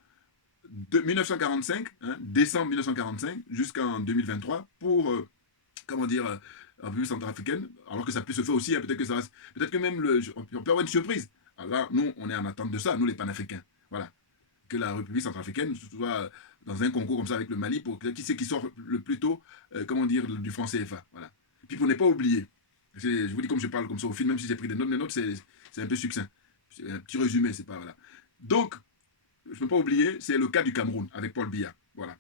de 1945, hein, décembre 1945 jusqu'en 2023, pour... comment dire, en République centrafricaine, alors que ça peut se faire aussi, hein, peut-être que même, on peut avoir une surprise. Alors là, nous, on est en attente de ça, nous les panafricains. Voilà. Que la République centrafricaine soit dans un concours comme ça avec le Mali, pour qui c'est qui sort le plus tôt, comment dire, du franc CFA. Voilà. Et puis pour ne pas oublier, je vous dis comme je parle comme ça au film, même si j'ai pris des notes, les notes c'est un peu succinct. C'est un petit résumé, c'est pas, voilà. Donc, je ne peux pas oublier, c'est le cas du Cameroun, avec Paul Biya. Voilà.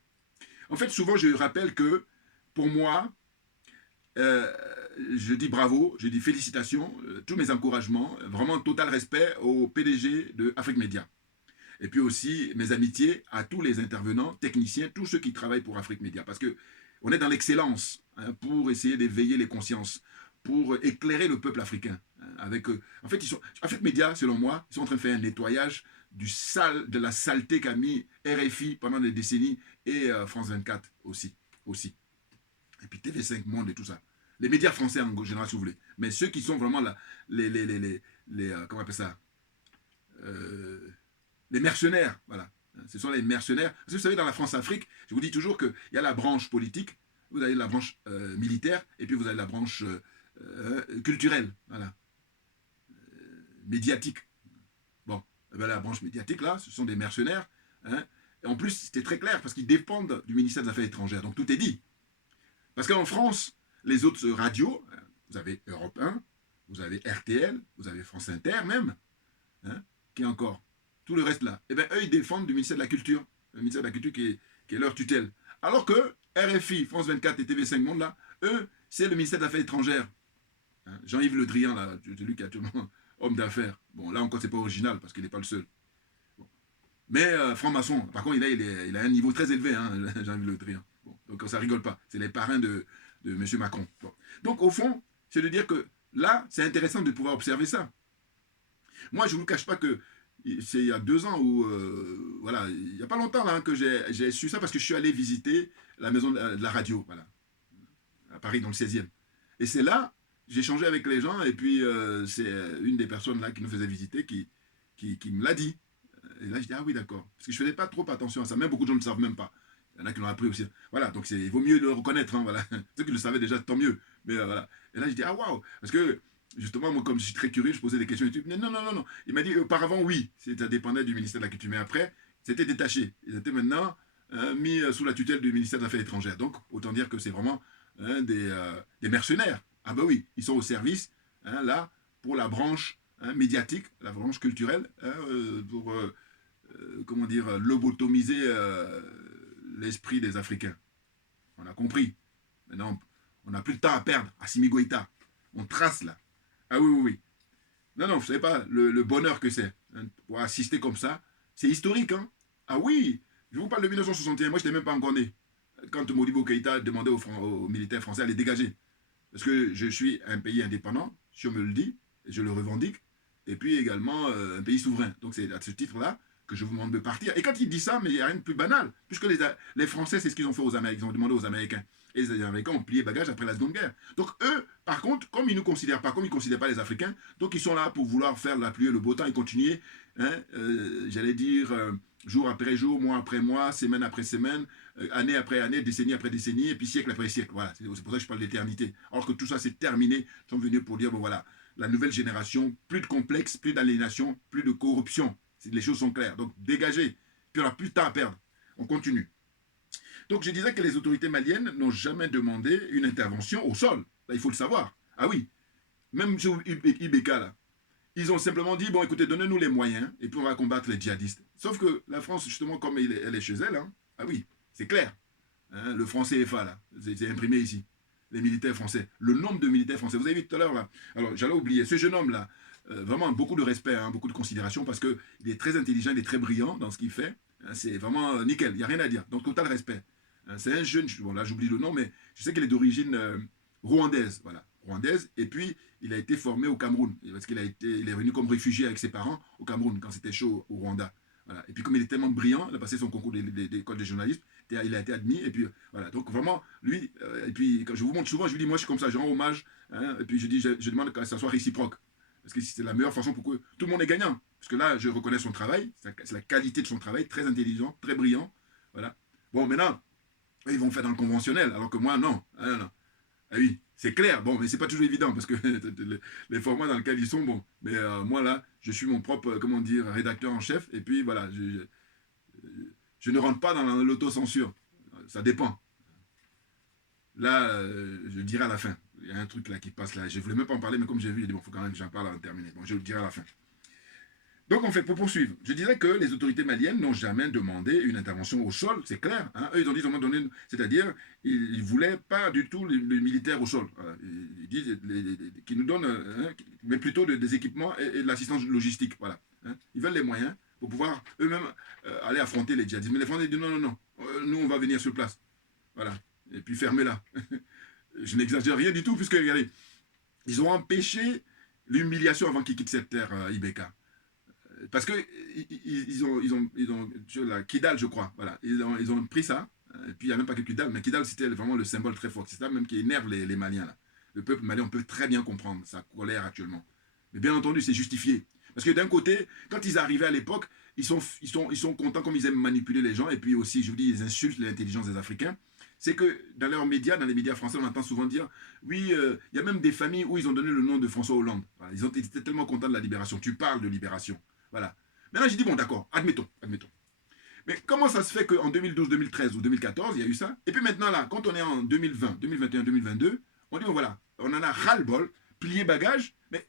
En fait, souvent, je rappelle que, pour moi, je dis bravo, je dis félicitations, tous mes encouragements, vraiment total respect au PDG de Afrique Média. Et puis aussi, mes amitiés à tous les intervenants, techniciens, tous ceux qui travaillent pour Afrique Média. Parce qu'on est dans l'excellence pour essayer d'éveiller les consciences, pour éclairer le peuple africain. Avec, en fait, Afrique Média, selon moi, ils sont en train de faire un nettoyage de la saleté qu'a mis RFI pendant des décennies et France 24 aussi. Et puis TV5 Monde et tout ça. Les médias français en général, si vous voulez. Mais ceux qui sont vraiment là, comment on appelle ça, les mercenaires, voilà. Ce sont les mercenaires. Parce que vous savez, dans la France-Afrique, je vous dis toujours qu'il y a la branche politique, vous avez la branche militaire, et puis vous avez la branche culturelle, voilà. Médiatique. Bon, ben la branche médiatique, là, ce sont des mercenaires. Hein, et en plus, c'était très clair, parce qu'ils dépendent du ministère des Affaires étrangères. Donc tout est dit. Parce qu'en France, les autres radios, vous avez Europe 1, vous avez RTL, vous avez France Inter même, hein, qui est encore tout le reste là. Et bien eux, ils défendent du ministère de la Culture, le ministère de la Culture qui est leur tutelle. Alors que RFI, France 24 et TV5 Monde là, eux, c'est le ministère des Affaires étrangères. Hein, Jean-Yves Le Drian là, celui qui est actuellement homme d'affaires. Bon, là encore, c'est pas original parce qu'il n'est pas le seul. Bon. Mais franc-maçon, par contre, il a un niveau très élevé, hein, Jean-Yves Le Drian. Bon, donc ça rigole pas. C'est les parrains de M. Macron. Bon. Donc au fond, c'est de dire que là, c'est intéressant de pouvoir observer ça. Moi, je ne vous cache pas que c'est il y a 2 ans où, voilà, il n'y a pas longtemps là, que j'ai su ça parce que je suis allé visiter la maison de la radio, voilà, à Paris, dans le 16e. Et c'est là, j'ai échangé avec les gens et puis c'est une des personnes là qui nous faisait visiter qui me l'a dit. Et là, je dis, ah oui, d'accord. Parce que je ne faisais pas trop attention à ça. Même beaucoup de gens ne le savent même pas. Il y en a qui l'ont appris aussi. Voilà, donc il vaut mieux le reconnaître. Hein, voilà. Ceux qui le savaient déjà, tant mieux. Mais voilà. Et là, je dis, ah waouh. Parce que, justement, moi, comme je suis très curieux, je posais des questions. Non. Il m'a dit, auparavant, oui, ça dépendait du ministère de la Culture. Mais après, c'était détaché. Ils étaient maintenant mis sous la tutelle du ministère des Affaires étrangères. Donc, autant dire que c'est vraiment des mercenaires. Ah ben oui, ils sont au service, hein, là, pour la branche médiatique, la branche culturelle, hein, pour, comment dire, lobotomiser l'esprit des Africains. On a compris. Maintenant, on n'a plus de temps à perdre. Assimi Goïta. On trace là. Ah oui. Non, vous ne savez pas le bonheur que c'est. Hein, pour assister comme ça. C'est historique. Hein. Ah oui. Je vous parle de 1961. Moi, je n'étais même pas encore né. Quand Modibo Keïta demandait aux militaires français à les dégager. Parce que je suis un pays indépendant, si on me le dit, je le revendique. Et puis également un pays souverain. Donc c'est à ce titre-là que je vous demande de partir. Et quand il dit ça, mais il n'y a rien de plus banal. Puisque les Français, c'est ce qu'ils ont fait aux Américains. Ils ont demandé aux Américains. Et les Américains ont plié bagages après la Seconde Guerre. Donc eux, par contre, comme ils ne nous considèrent pas, comme ils ne considèrent pas les Africains, donc ils sont là pour vouloir faire la pluie et le beau temps et continuer, hein, j'allais dire, jour après jour, mois après mois, semaine après semaine, année après année, décennie après décennie, et puis siècle après siècle. Voilà, c'est pour ça que je parle d'éternité. Alors que tout ça, c'est terminé. Ils sont venus pour dire, bon voilà, la nouvelle génération, plus de complexe, plus d'aliénation, plus de corruption. Les choses sont claires. Donc dégagez. Puis on n'a plus de temps à perdre. On continue. Donc je disais que les autorités maliennes n'ont jamais demandé une intervention au sol. Là, il faut le savoir. Ah oui, même sur IBK, là, ils ont simplement dit, bon écoutez, donnez-nous les moyens, et puis on va combattre les djihadistes. Sauf que la France, justement, comme elle est chez elle, hein, ah oui, c'est clair. Hein, le franc CFA, là, c'est imprimé ici. Les militaires français. Le nombre de militaires français. Vous avez vu tout à l'heure, là. Alors, j'allais oublier. Ce jeune homme-là, vraiment beaucoup de respect, hein, beaucoup de considération, parce qu'il est très intelligent, il est très brillant dans ce qu'il fait. Hein, c'est vraiment nickel, il n'y a rien à dire. Donc, total respect. Hein, c'est un jeune, bon là j'oublie le nom, mais je sais qu'il est d'origine rwandaise. Voilà, rwandaise. Et puis, il a été formé au Cameroun. Parce qu'il il est venu comme réfugié avec ses parents au Cameroun, quand c'était chaud au Rwanda. Voilà. Et puis, comme il est tellement brillant, il a passé son concours d'école de journalisme, il a été admis. Et puis, voilà. Donc, vraiment, lui, et puis, quand je vous montre souvent, je lui dis, moi, je suis comme ça, je rends hommage. Hein, et puis, je demande que ça soit réciproque. Parce que c'est la meilleure façon pour que tout le monde est gagnant. Parce que là, je reconnais son travail, c'est la qualité de son travail, très intelligent, très brillant. Voilà. Bon, maintenant, ils vont faire dans le conventionnel, alors que moi, non. Ah, non. Ah oui, c'est clair, bon, mais c'est pas toujours évident, parce que les formats dans lesquels ils sont, bon. Mais moi, là, je suis mon propre, comment dire, rédacteur en chef, et puis voilà, je ne rentre pas dans l'autocensure. Ça dépend. Là, je le dirai à la fin. Il y a un truc là qui passe là. Je ne voulais même pas en parler, mais comme j'ai vu, il dit, bon, il faut quand même que j'en parle avant de terminer. Bon, je le dirai à la fin. Donc, en fait, pour poursuivre, je dirais que les autorités maliennes n'ont jamais demandé une intervention au sol, c'est clair. Hein. Eux, ils ont dit, c'est-à-dire, ils ne voulaient pas du tout les militaires au sol. Voilà. Ils disent qu'ils nous donnent, mais plutôt des équipements et de l'assistance logistique. Voilà. Hein. Ils veulent les moyens pour pouvoir eux-mêmes aller affronter les djihadistes. Mais les Français disent non, non, non, nous on va venir sur place. Voilà. Et puis fermez-la. Je n'exagère rien du tout, puisque regardez, ils ont empêché l'humiliation avant qu'ils quittent cette terre Ibeka. Parce que ils ont la Kidal, je crois, voilà, ils ont pris ça, et puis il n'y a même pas que Kidal, mais Kidal c'était vraiment le symbole très fort, c'est ça même qui énerve les Maliens là. Le peuple malien, on peut très bien comprendre sa colère actuellement. Mais bien entendu, c'est justifié. Parce que d'un côté, quand ils arrivaient à l'époque, ils sont contents comme ils aiment manipuler les gens, et puis aussi, je vous dis, ils insultent l'intelligence des Africains. C'est que dans leurs médias, dans les médias français, on entend souvent dire, oui, il y a même des familles où ils ont donné le nom de François Hollande. Voilà, ils étaient tellement contents de la libération. Tu parles de libération. Voilà. Maintenant, j'ai dit, bon, d'accord, admettons. Mais comment ça se fait qu'en 2012, 2013 ou 2014, il y a eu ça? Et puis maintenant, là, quand on est en 2020, 2021, 2022, on dit, bon, voilà, on en a ras-le-bol, plié bagage, mais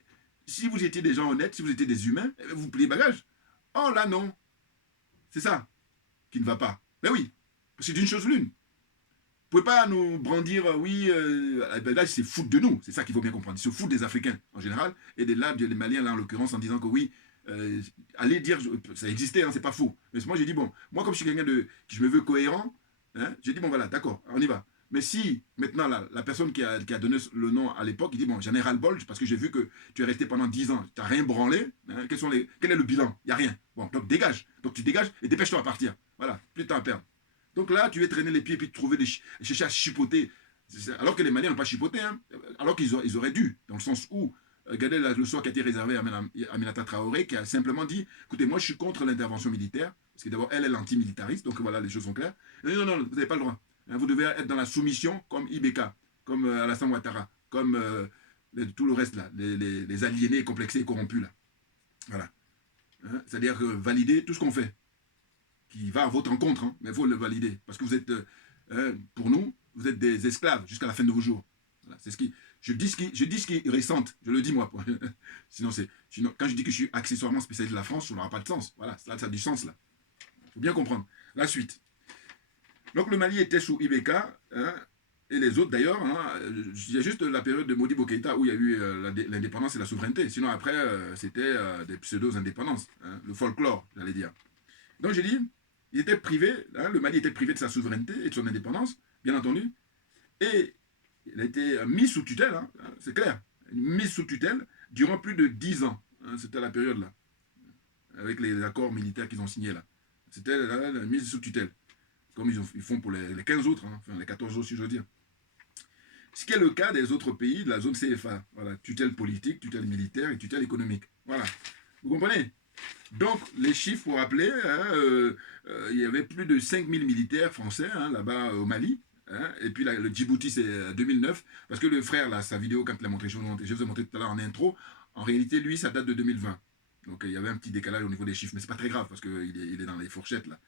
si vous étiez des gens honnêtes, si vous étiez des humains, vous pliez bagage. Oh là, non. C'est ça qui ne va pas. Ben oui, c'est d'une chose l'une. Vous ne pouvez pas nous brandir, oui, là, c'est foutre de nous, c'est ça qu'il faut bien comprendre. Ils se foutent des Africains en général, et des les Maliens, là, en l'occurrence, en disant que oui, allez dire, ça existait, hein, c'est pas faux. Mais moi, j'ai dit, bon, moi, comme je suis quelqu'un je me veux cohérent, hein, j'ai dit, bon, voilà, d'accord, on y va. Mais si, maintenant, la personne qui a donné le nom à l'époque, il dit, bon, j'en ai ras-le-bol, parce que j'ai vu que tu es resté pendant 10 ans, tu n'as rien branlé, hein, quel est le bilan? Il n'y a rien. Bon, donc dégage. Donc tu dégages et dépêche-toi à partir. Voilà, plus de temps à perdre. Donc là, tu vas traîner les pieds et puis trouver chercher à chipoter. Alors que les Maliens n'ont pas chipoté, hein, alors qu'ils auraient dû, dans le sens où, regardez le soir qui a été réservé à Aminata Traoré, qui a simplement dit, écoutez, moi je suis contre l'intervention militaire, parce que d'abord, elle est l'antimilitariste, donc voilà, les choses sont claires. Non, non, vous n'avez pas le droit. Hein, vous devez être dans la soumission, comme Ibeka, comme Alassane Ouattara, comme tout le reste, là, les aliénés, complexés et corrompus, là. Voilà. Hein, c'est-à-dire valider tout ce qu'on fait, qui va à votre encontre, hein, mais il faut le valider. Parce que vous êtes, pour nous, vous êtes des esclaves jusqu'à la fin de vos jours. Voilà, c'est je dis ce qui est récent, je le dis moi. sinon, quand je dis que je suis accessoirement spécialiste de la France, ça n'aura pas de sens. Voilà, là, ça a du sens, là. Il faut bien comprendre. La suite. Donc, le Mali était sous Ibeka, hein, et les autres d'ailleurs. Hein, il y a juste la période de Modibo Keïta où il y a eu l'indépendance et la souveraineté. Sinon, après, c'était des pseudo-indépendances. Hein, le folklore, j'allais dire. Donc, j'ai dit, il était privé, hein, le Mali était privé de sa souveraineté et de son indépendance, bien entendu, et il a été mis sous tutelle, hein, c'est clair, mis sous tutelle durant plus de 10 ans. Hein, c'était la période là, avec les accords militaires qu'ils ont signés là. C'était la mise sous tutelle, comme ils font pour les 15 autres, hein, enfin les 14 autres si je veux dire. Ce qui est le cas des autres pays de la zone CFA. Voilà, tutelle politique, tutelle militaire et tutelle économique. Voilà, vous comprenez? Donc, les chiffres pour rappeler, hein, il y avait plus de 5000 militaires français hein, là-bas au Mali. Hein, et puis là, le Djibouti, c'est 2009. Parce que le frère, là, sa vidéo, quand il a montré, je vous ai montré tout à l'heure en intro, en réalité, lui, ça date de 2020. Donc, il y avait un petit décalage au niveau des chiffres. Mais c'est pas très grave parce qu'il est dans les fourchettes, là.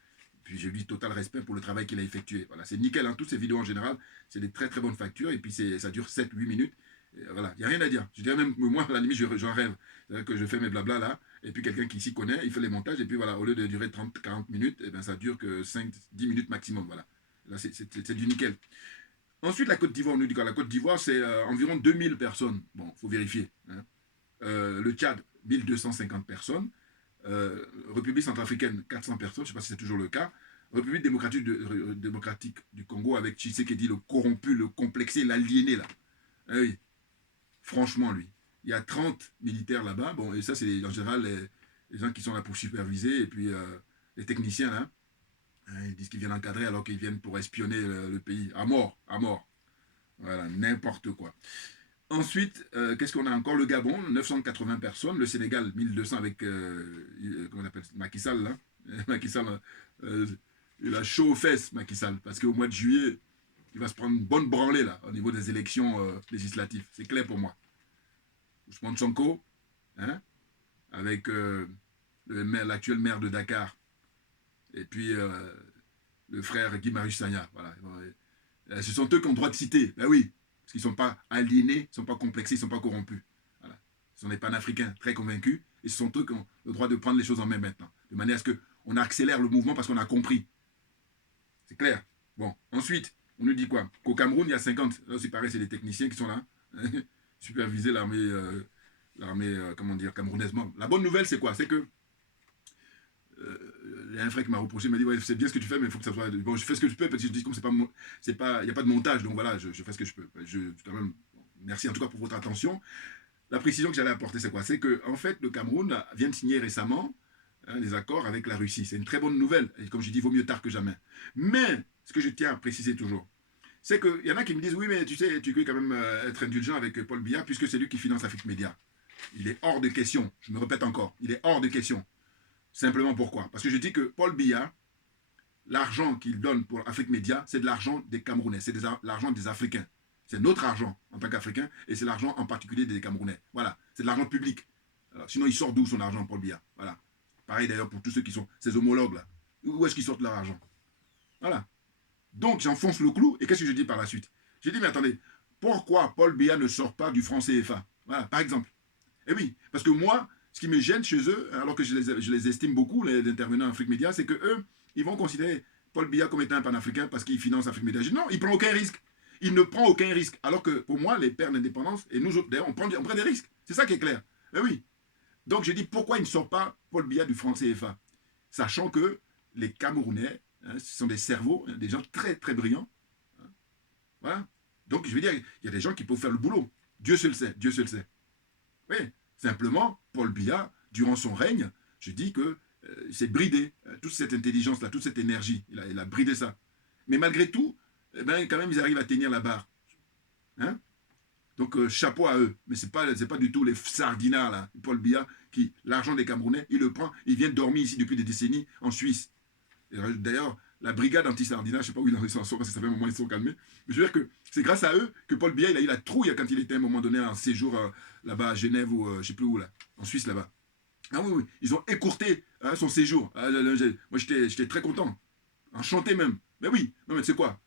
Puis, je lui dis total respect pour le travail qu'il a effectué. Voilà, c'est nickel. Hein, toutes ces vidéos, en général, c'est des très, très bonnes factures. Et puis, ça dure 7-8 minutes. Et voilà, il n'y a rien à dire. Je dirais même, moi, à la limite, j'en rêve. C'est-à-dire que je fais mes blabla, là. Et puis quelqu'un qui s'y connaît, il fait les montages, et puis voilà, au lieu de durer 30-40 minutes, eh ben, ça dure que 5-10 minutes maximum, voilà. Là, c'est du nickel. Ensuite, la Côte d'Ivoire, on nous dit que la Côte d'Ivoire, c'est environ 2000 personnes. Bon, il faut vérifier. Hein. Le Tchad, 1250 personnes. République centrafricaine, 400 personnes, je ne sais pas si c'est toujours le cas. République démocratique du Congo, avec Tshisekedi, le corrompu, le complexé, l'aliéné, là. Ah oui. Franchement, lui. Il y a 30 militaires là-bas, bon, et ça, c'est en général les gens qui sont là pour superviser, et puis les techniciens, là, hein, ils disent qu'ils viennent encadrer alors qu'ils viennent pour espionner le pays. À mort, à mort. Voilà, n'importe quoi. Ensuite, qu'est-ce qu'on a encore? Le Gabon, 980 personnes, le Sénégal, 1200 avec, comment on appelle ça, Macky Sall, là. Macky Sall, il a chaud aux fesses, Macky Sall, parce qu'au mois de juillet, il va se prendre une bonne branlée, là, au niveau des élections législatives. C'est clair pour moi. Ousmane Sonko, hein, avec l'actuel maire de Dakar, et puis le frère Guy Marius Sagna. Voilà. Ce sont eux qui ont le droit de citer, ben oui, parce qu'ils ne sont pas aliénés, ils ne sont pas complexés, ils ne sont pas corrompus. Voilà. Ce sont des panafricains très convaincus, et ce sont eux qui ont le droit de prendre les choses en main maintenant, de manière à ce qu'on accélère le mouvement parce qu'on a compris. C'est clair. Bon, ensuite, on nous dit quoi? Qu'au Cameroun, il y a 50, là c'est pareil, c'est des techniciens qui sont là, superviser l'armée comment dire, camerounaise. La bonne nouvelle, c'est quoi? C'est que y a un frère qui m'a reproché, il m'a dit, ouais, c'est bien ce que tu fais, mais il faut que ça soit... Bon, je fais ce que je peux, parce que je dis, comme il n'y a pas de montage, donc voilà, je fais ce que je peux. Quand même, merci en tout cas pour votre attention. La précision que j'allais apporter, c'est quoi? C'est que, en fait, le Cameroun vient de signer récemment des accords avec la Russie. C'est une très bonne nouvelle. Et comme je dis, il vaut mieux tard que jamais. Mais, ce que je tiens à préciser toujours, c'est qu'il y en a qui me disent, oui, mais tu sais, tu peux quand même être indulgent avec Paul Biya, puisque c'est lui qui finance Afrique Média. Il est hors de question. Je me répète encore, il est hors de question. Simplement pourquoi? Parce que je dis que Paul Biya, l'argent qu'il donne pour Afrique Média, c'est de l'argent des Camerounais, c'est l'argent des Africains. C'est notre argent en tant qu'Africains, et c'est l'argent en particulier des Camerounais. Voilà, c'est de l'argent public. Alors, sinon, il sort d'où son argent, Paul Biya? Voilà. Pareil d'ailleurs pour tous ceux qui sont ses homologues là. Où est-ce qu'ils sortent leur argent? Voilà. Donc, j'enfonce le clou, et qu'est-ce que je dis par la suite? J'ai dit, mais attendez, pourquoi Paul Biya ne sort pas du franc CFA? Voilà, par exemple. Eh oui, parce que moi, ce qui me gêne chez eux, alors que je les estime beaucoup, les intervenants en Afrique Média, c'est que eux, ils vont considérer Paul Biya comme étant un panafricain parce qu'il finance Afrique Média. Je dis non, il ne prend aucun risque. Il ne prend aucun risque. Alors que pour moi, les pères d'indépendance, et nous autres, d'ailleurs, on prend des risques. C'est ça qui est clair. Eh oui. Donc je dis, pourquoi il ne sort pas Paul Biya du franc CFA? Sachant que les Camerounais, ce sont des cerveaux, des gens très très brillants. Voilà. Donc je veux dire, il y a des gens qui peuvent faire le boulot. Dieu seul sait, Dieu seul sait. Oui, simplement, Paul Biya, durant son règne, je dis que c'est bridé, toute cette intelligence-là, toute cette énergie, il a bridé ça. Mais malgré tout, eh ben, quand même, ils arrivent à tenir la barre. Hein? Donc, chapeau à eux. Mais ce n'est pas du tout les sardinards, là, Paul Biya, qui, l'argent des Camerounais, il le prend, il vient dormir ici depuis des décennies, en Suisse. D'ailleurs, la brigade anti-sardinat, je ne sais pas où ils en sont, parce que ça fait un moment ils sont calmés. Mais je veux dire que c'est grâce à eux que Paul Biya, il a eu la trouille quand il était à un moment donné en séjour là-bas à Genève ou je ne sais plus où, là, en Suisse, là-bas. Ah oui, oui, ils ont écourté son séjour. Moi, j'étais très content. Enchanté même. Mais oui, non mais tu sais quoi?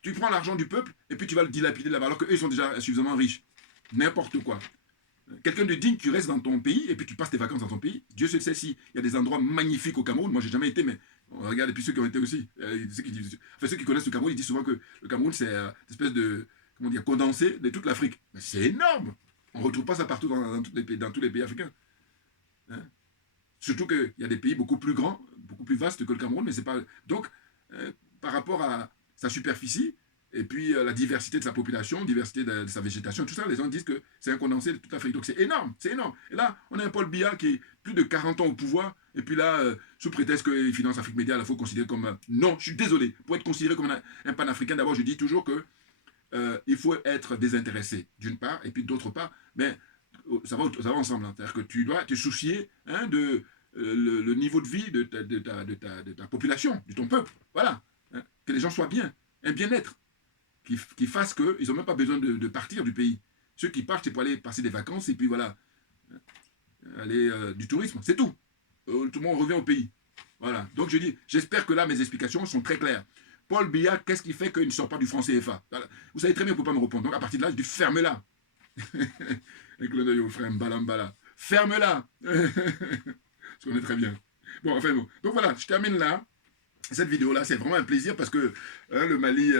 Tu prends l'argent du peuple et puis tu vas le dilapider là-bas, alors qu'eux, ils sont déjà suffisamment riches. N'importe quoi. Quelqu'un de digne, tu restes dans ton pays et puis tu passes tes vacances dans ton pays. Dieu seul sait si il y a des endroits magnifiques au Cameroun. Moi, j'ai jamais été, mais on regarde, et puis ceux qui ont été aussi. Ceux qui connaissent le Cameroun, ils disent souvent que le Cameroun, c'est une espèce de, comment dire, condensé de toute l'Afrique. Mais c'est énorme. On ne retrouve pas ça partout dans tous les pays africains. Hein? Surtout qu'il y a des pays beaucoup plus grands, beaucoup plus vastes que le Cameroun, mais c'est pas. Donc, par rapport à sa superficie, et puis la diversité de sa population, diversité de sa végétation, tout ça, les gens disent que c'est un condensé de toute l'Afrique. Donc c'est énorme, c'est énorme. Et là, on a un Paul Biya qui est plus de 40 ans au pouvoir, et puis là, sous prétexte qu'il finance Afrique Média, il faut considérer comme... non, je suis désolé. Pour être considéré comme un panafricain, d'abord, je dis toujours que il faut être désintéressé, d'une part, et puis d'autre part, ben, ça va ensemble. Hein. C'est-à-dire que tu dois te soucier de le niveau de vie de ta population, de ton peuple. Voilà. Hein. Que les gens soient bien, un bien-être. Qui fassent qu'ils n'ont même pas besoin de partir du pays. Ceux qui partent, c'est pour aller passer des vacances et puis voilà, aller du tourisme, c'est tout. Tout le monde revient au pays. Voilà. Donc je dis, j'espère que là, mes explications sont très claires. Paul Biya, qu'est-ce qui fait qu'il ne sort pas du franc CFA? Voilà. Vous savez très bien, vous ne pouvez pas me répondre. Donc à partir de là, je dis, ferme-la. Avec le œil au frère Mbala. Ferme-la. Je connais très bien. Bon, enfin bon. Donc voilà, je termine là. Cette vidéo-là, c'est vraiment un plaisir parce que le Mali,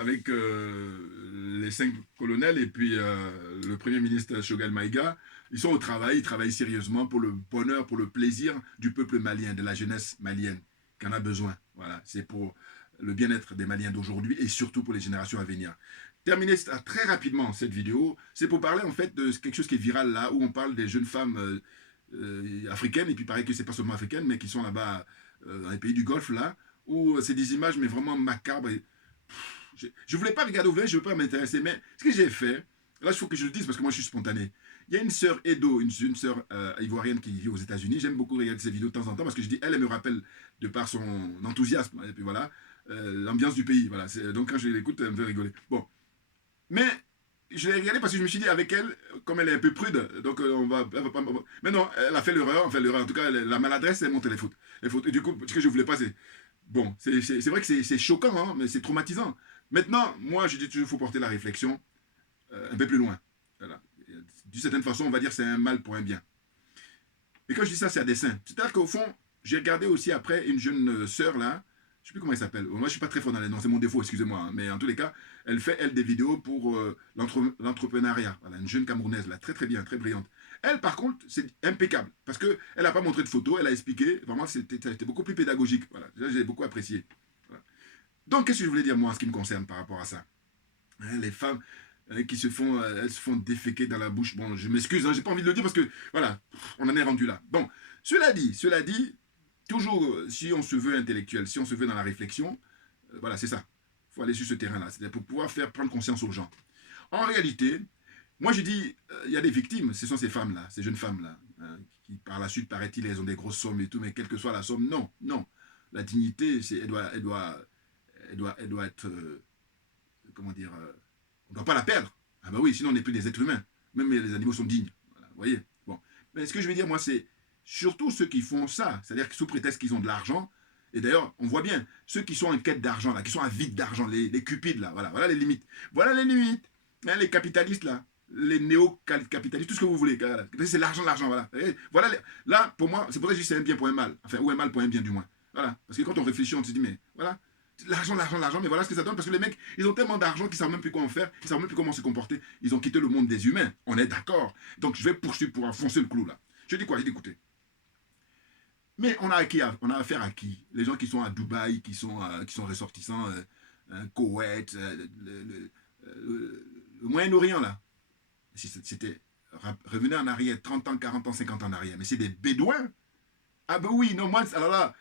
avec les 5 colonels et puis le Premier ministre Choguel Maïga, ils sont au travail, ils travaillent sérieusement pour le bonheur, pour le plaisir du peuple malien, de la jeunesse malienne, qui en a besoin. Voilà, c'est pour le bien-être des Maliens d'aujourd'hui et surtout pour les générations à venir. Terminer très rapidement cette vidéo, c'est pour parler en fait de quelque chose qui est viral là, où on parle des jeunes femmes africaines, et puis pareil que c'est pas seulement africaines, mais qui sont là-bas dans les pays du Golfe là, où c'est des images mais vraiment macabres. Je ne voulais pas regarder ouvert, je ne veux pas m'intéresser, mais ce que j'ai fait, là il faut que je le dise parce que moi je suis spontané. Il y a une sœur Edo, une sœur ivoirienne qui vit aux États-Unis. J'aime beaucoup regarder ses vidéos de temps en temps parce que je dis, elle me rappelle de par son enthousiasme, et puis voilà, l'ambiance du pays. Voilà. Donc quand je l'écoute, elle me fait rigoler. Bon. Mais je l'ai regardé parce que je me suis dit, avec elle, comme elle est un peu prude, donc elle va pas. Mais non, elle a fait l'erreur, en tout cas, la maladresse, elle monte les fautes. Et du coup, ce que je voulais pas, c'est. Bon, c'est vrai que c'est choquant, hein, mais c'est traumatisant. Maintenant, moi, je dis toujours qu'il faut porter la réflexion un peu plus loin. Voilà. D'une certaine façon, on va dire que c'est un mal pour un bien. Et quand je dis ça, c'est à dessein. C'est-à-dire qu'au fond, j'ai regardé aussi après une jeune sœur, là, je ne sais plus comment elle s'appelle. Moi, je ne suis pas très fort dans les noms, c'est mon défaut, excusez-moi. Hein. Mais en tous les cas, elle fait, elle, des vidéos pour l'entrepreneuriat. Voilà, une jeune Camerounaise, là, très très bien, très brillante. Elle, par contre, c'est impeccable. Parce qu'elle n'a pas montré de photos, elle a expliqué. Vraiment, c'était beaucoup plus pédagogique. Voilà. J'ai beaucoup apprécié. Voilà. Donc, qu'est-ce que je voulais dire, moi, en ce qui me concerne par rapport à ça? Hein, les femmes qui elles se font déféquer dans la bouche. Bon, je m'excuse, hein, j'ai pas envie de le dire parce que, voilà, on en est rendu là. Bon, cela dit, toujours, si on se veut intellectuel, si on se veut dans la réflexion, voilà, c'est ça. Il faut aller sur ce terrain-là. C'est pour pouvoir faire prendre conscience aux gens. En réalité, moi je dis, il y a des victimes, ce sont ces femmes-là, ces jeunes femmes-là, hein, qui par la suite, paraît-il, elles ont des grosses sommes et tout, mais quelle que soit la somme, non, non. La dignité, elle doit être, comment dire, on ne doit pas la perdre. Ah bah oui, sinon on n'est plus des êtres humains. Même les animaux sont dignes. Voilà, vous voyez. Bon. Mais ce que je veux dire, moi, c'est surtout ceux qui font ça, c'est-à-dire que sous prétexte qu'ils ont de l'argent, et d'ailleurs, on voit bien, ceux qui sont en quête d'argent, là, qui sont avides d'argent, les cupides, là, voilà les limites. Voilà les limites. Hein, les capitalistes, là, les néo-capitalistes, tout ce que vous voulez. Voilà. C'est l'argent, voilà. Voilà là, pour moi, c'est pour ça que je dis c'est un bien pour un mal. Enfin, ou un mal pour un bien, du moins. Voilà. Parce que quand on réfléchit, on se dit, mais voilà, l'argent, mais voilà ce que ça donne, parce que les mecs, ils ont tellement d'argent qu'ils ne savent même plus quoi en faire, ils ne savent même plus comment se comporter, ils ont quitté le monde des humains, on est d'accord. Donc je vais poursuivre pour enfoncer le clou là. Je dis quoi? Je dis écoutez. Mais on a affaire à qui? Les gens qui sont à Dubaï, qui sont ressortissants, Koweït, le Moyen-Orient là. C'était, revenez en arrière, 30 ans, 40 ans, 50 ans en arrière, mais c'est des Bédouins. Ah ben oui, non, moi, alors là,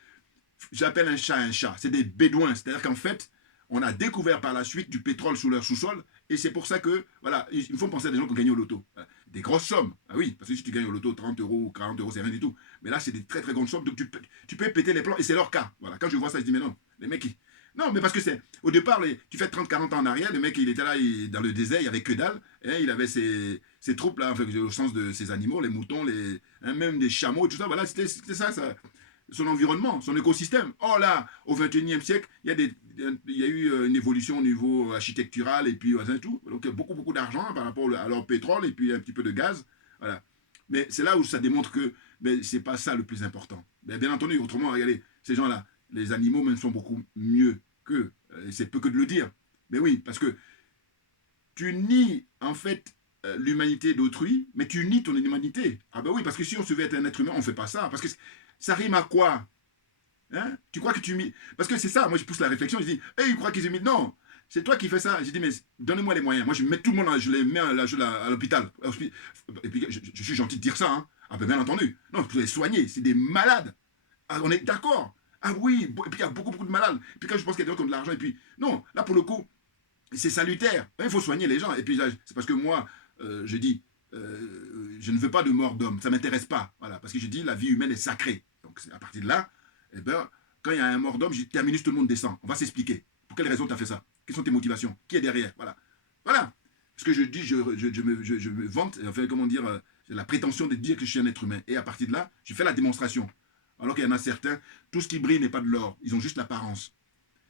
j'appelle un chat, c'est des bédouins. C'est-à-dire qu'en fait, on a découvert par la suite du pétrole sous leur sous-sol, et c'est pour ça que, voilà, il faut penser à des gens qui ont gagné au loto. Des grosses sommes. Ah oui, parce que si tu gagnes au loto 30 euros, 40 euros, c'est rien du tout. Mais là, c'est des très très grandes sommes, donc tu peux péter les plans, et c'est leur cas. Voilà, quand je vois ça, je dis, mais non, les mecs, non, mais parce que c'est, au départ, tu fais 30-40 ans en arrière, le mec, il était là, dans le désert, il n'y avait que dalle, et il avait ses troupes là, enfin, au sens de ses animaux, les moutons, même des chameaux, tout ça, voilà, c'était ça, son environnement, son écosystème. Oh là, au XXIe siècle, il y a eu une évolution au niveau architectural et puis tout. Donc beaucoup d'argent par rapport à leur pétrole et puis un petit peu de gaz. Voilà. Mais c'est là où ça démontre que c'est pas ça le plus important. Mais bien entendu, autrement, regardez, ces gens-là, les animaux même sont beaucoup mieux qu'eux. C'est peu que de le dire. Mais oui, parce que tu nies en fait l'humanité d'autrui, mais tu nies ton humanité. Ah ben oui, parce que si on se veut être un être humain, on ne fait pas ça. Parce que ça rime à quoi? Hein? Tu crois que tu imites? Parce que c'est ça, moi je pousse la réflexion, je dis, hey, ils croient qu'ils imitent? Non, c'est toi qui fais ça. J'ai dit, mais donnez-moi les moyens. Moi je mets tout le monde, je les mets à l'hôpital. Et puis je suis gentil de dire ça, hein. Ah ben bien entendu. Non, vous les soigner, c'est des malades. Ah, on est d'accord. Ah oui, et puis il y a beaucoup de malades. Et puis quand je pense qu'il y a des gens qui ont de l'argent, et puis non, là pour le coup, c'est salutaire. Il faut soigner les gens. Et puis c'est parce que moi, je dis, je ne veux pas de mort d'homme, ça ne m'intéresse pas. Voilà, parce que je dis, la vie humaine est sacrée. Donc à partir de là, eh ben, quand il y a un mort d'homme, je dis, terminus, tout le monde descend. On va s'expliquer. Pour quelle raison tu as fait ça? Quelles sont tes motivations? Qui est derrière? Voilà. Voilà. Ce que je dis, je me vante, enfin, comment dire, j'ai la prétention de dire que je suis un être humain. Et à partir de là, je fais la démonstration. Alors qu'il y en a certains, tout ce qui brille n'est pas de l'or. Ils ont juste l'apparence.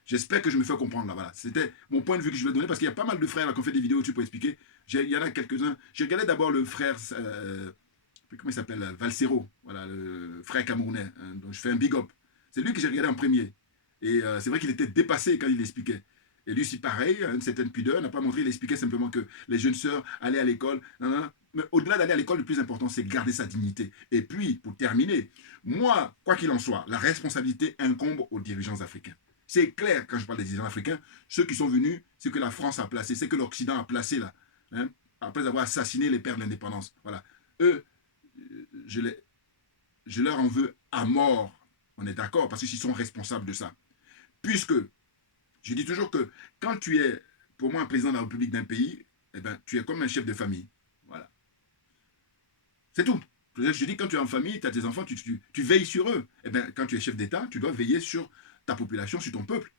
J'espère que je me fais comprendre là. Voilà. C'était mon point de vue que je vais donner parce qu'il y a pas mal de frères là, qui ont fait des vidéos dessus pour expliquer. Il y en a quelques-uns. J'ai regardé d'abord le frère, comment il s'appelle, Valsero, voilà, le frère camerounais, hein, dont je fais un big up. C'est lui que j'ai regardé en premier. Et c'est vrai qu'il était dépassé quand il expliquait. Et lui, c'est pareil, une certaine pudeur, n'a pas montré, il expliquait simplement que les jeunes sœurs allaient à l'école. Mais au-delà d'aller à l'école, le plus important, c'est garder sa dignité. Et puis, pour terminer, moi, quoi qu'il en soit, la responsabilité incombe aux dirigeants africains. C'est clair, quand je parle des dirigeants africains, ceux qui sont venus, c'est que la France a placé, c'est que l'Occident a placé là, hein, après avoir assassiné les pères de l'indépendance. Voilà. Eux, je leur en veux à mort. On est d'accord, parce qu'ils sont responsables de ça. Puisque, je dis toujours que quand tu es, pour moi, un président de la République d'un pays, eh ben, tu es comme un chef de famille. Voilà. C'est tout. Je dis, quand tu es en famille, tu as tes enfants, tu veilles sur eux. Eh ben, quand tu es chef d'État, tu dois veiller sur ta population, sur ton peuple.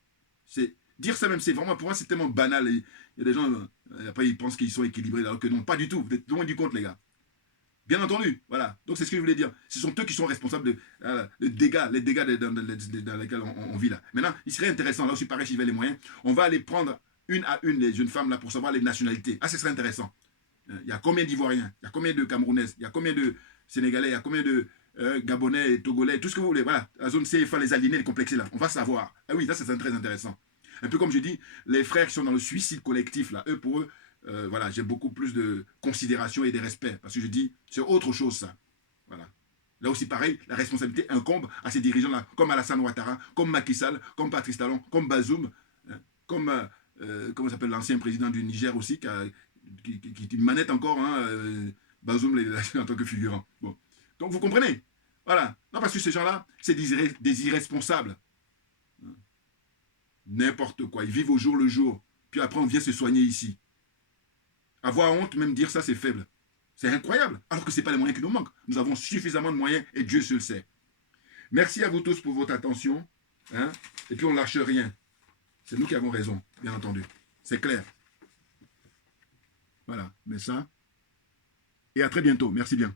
Dire ça même, c'est vraiment, pour moi, c'est tellement banal. Il y a des gens, après, ils pensent qu'ils sont équilibrés, alors que non, pas du tout. Vous êtes loin du compte, les gars. Bien entendu, voilà. Donc c'est ce que je voulais dire. Ce sont eux qui sont responsables les dégâts dans lesquels on vit là. Maintenant, il serait intéressant, là aussi pareil, si j'avais les moyens, on va aller prendre une à une les jeunes femmes là pour savoir les nationalités. Ah, ce serait intéressant. Il y a combien d'Ivoiriens? Il y a combien de Camerounaises? Il y a combien de Sénégalais? Il y a combien de Gabonais, Togolais? Tout ce que vous voulez. Voilà. La zone C, il faut les aligner, les complexer là. On va savoir. Ah oui, ça c'est très intéressant. Un peu comme je dis, les frères qui sont dans le suicide collectif là, eux pour eux, voilà, j'ai beaucoup plus de considération et de respect. Parce que je dis, c'est autre chose, ça. Voilà. Là aussi, pareil, la responsabilité incombe à ces dirigeants-là, comme Alassane Ouattara, comme Macky Sall, comme Patrice Talon, comme Bazoum, hein, comme, comment s'appelle l'ancien président du Niger aussi, qui manette encore, hein, Bazoum en tant que figurant. Bon. Donc, vous comprenez? Voilà. Non, parce que ces gens-là, c'est des irresponsables. N'importe quoi. Ils vivent au jour le jour. Puis après, on vient se soigner ici. Avoir honte, même dire ça, c'est faible. C'est incroyable. Alors que ce n'est pas les moyens qui nous manquent. Nous avons suffisamment de moyens et Dieu seul sait. Merci à vous tous pour votre attention. Hein? Et puis on ne lâche rien. C'est nous qui avons raison, bien entendu. C'est clair. Voilà. Mais ça. Et à très bientôt. Merci bien.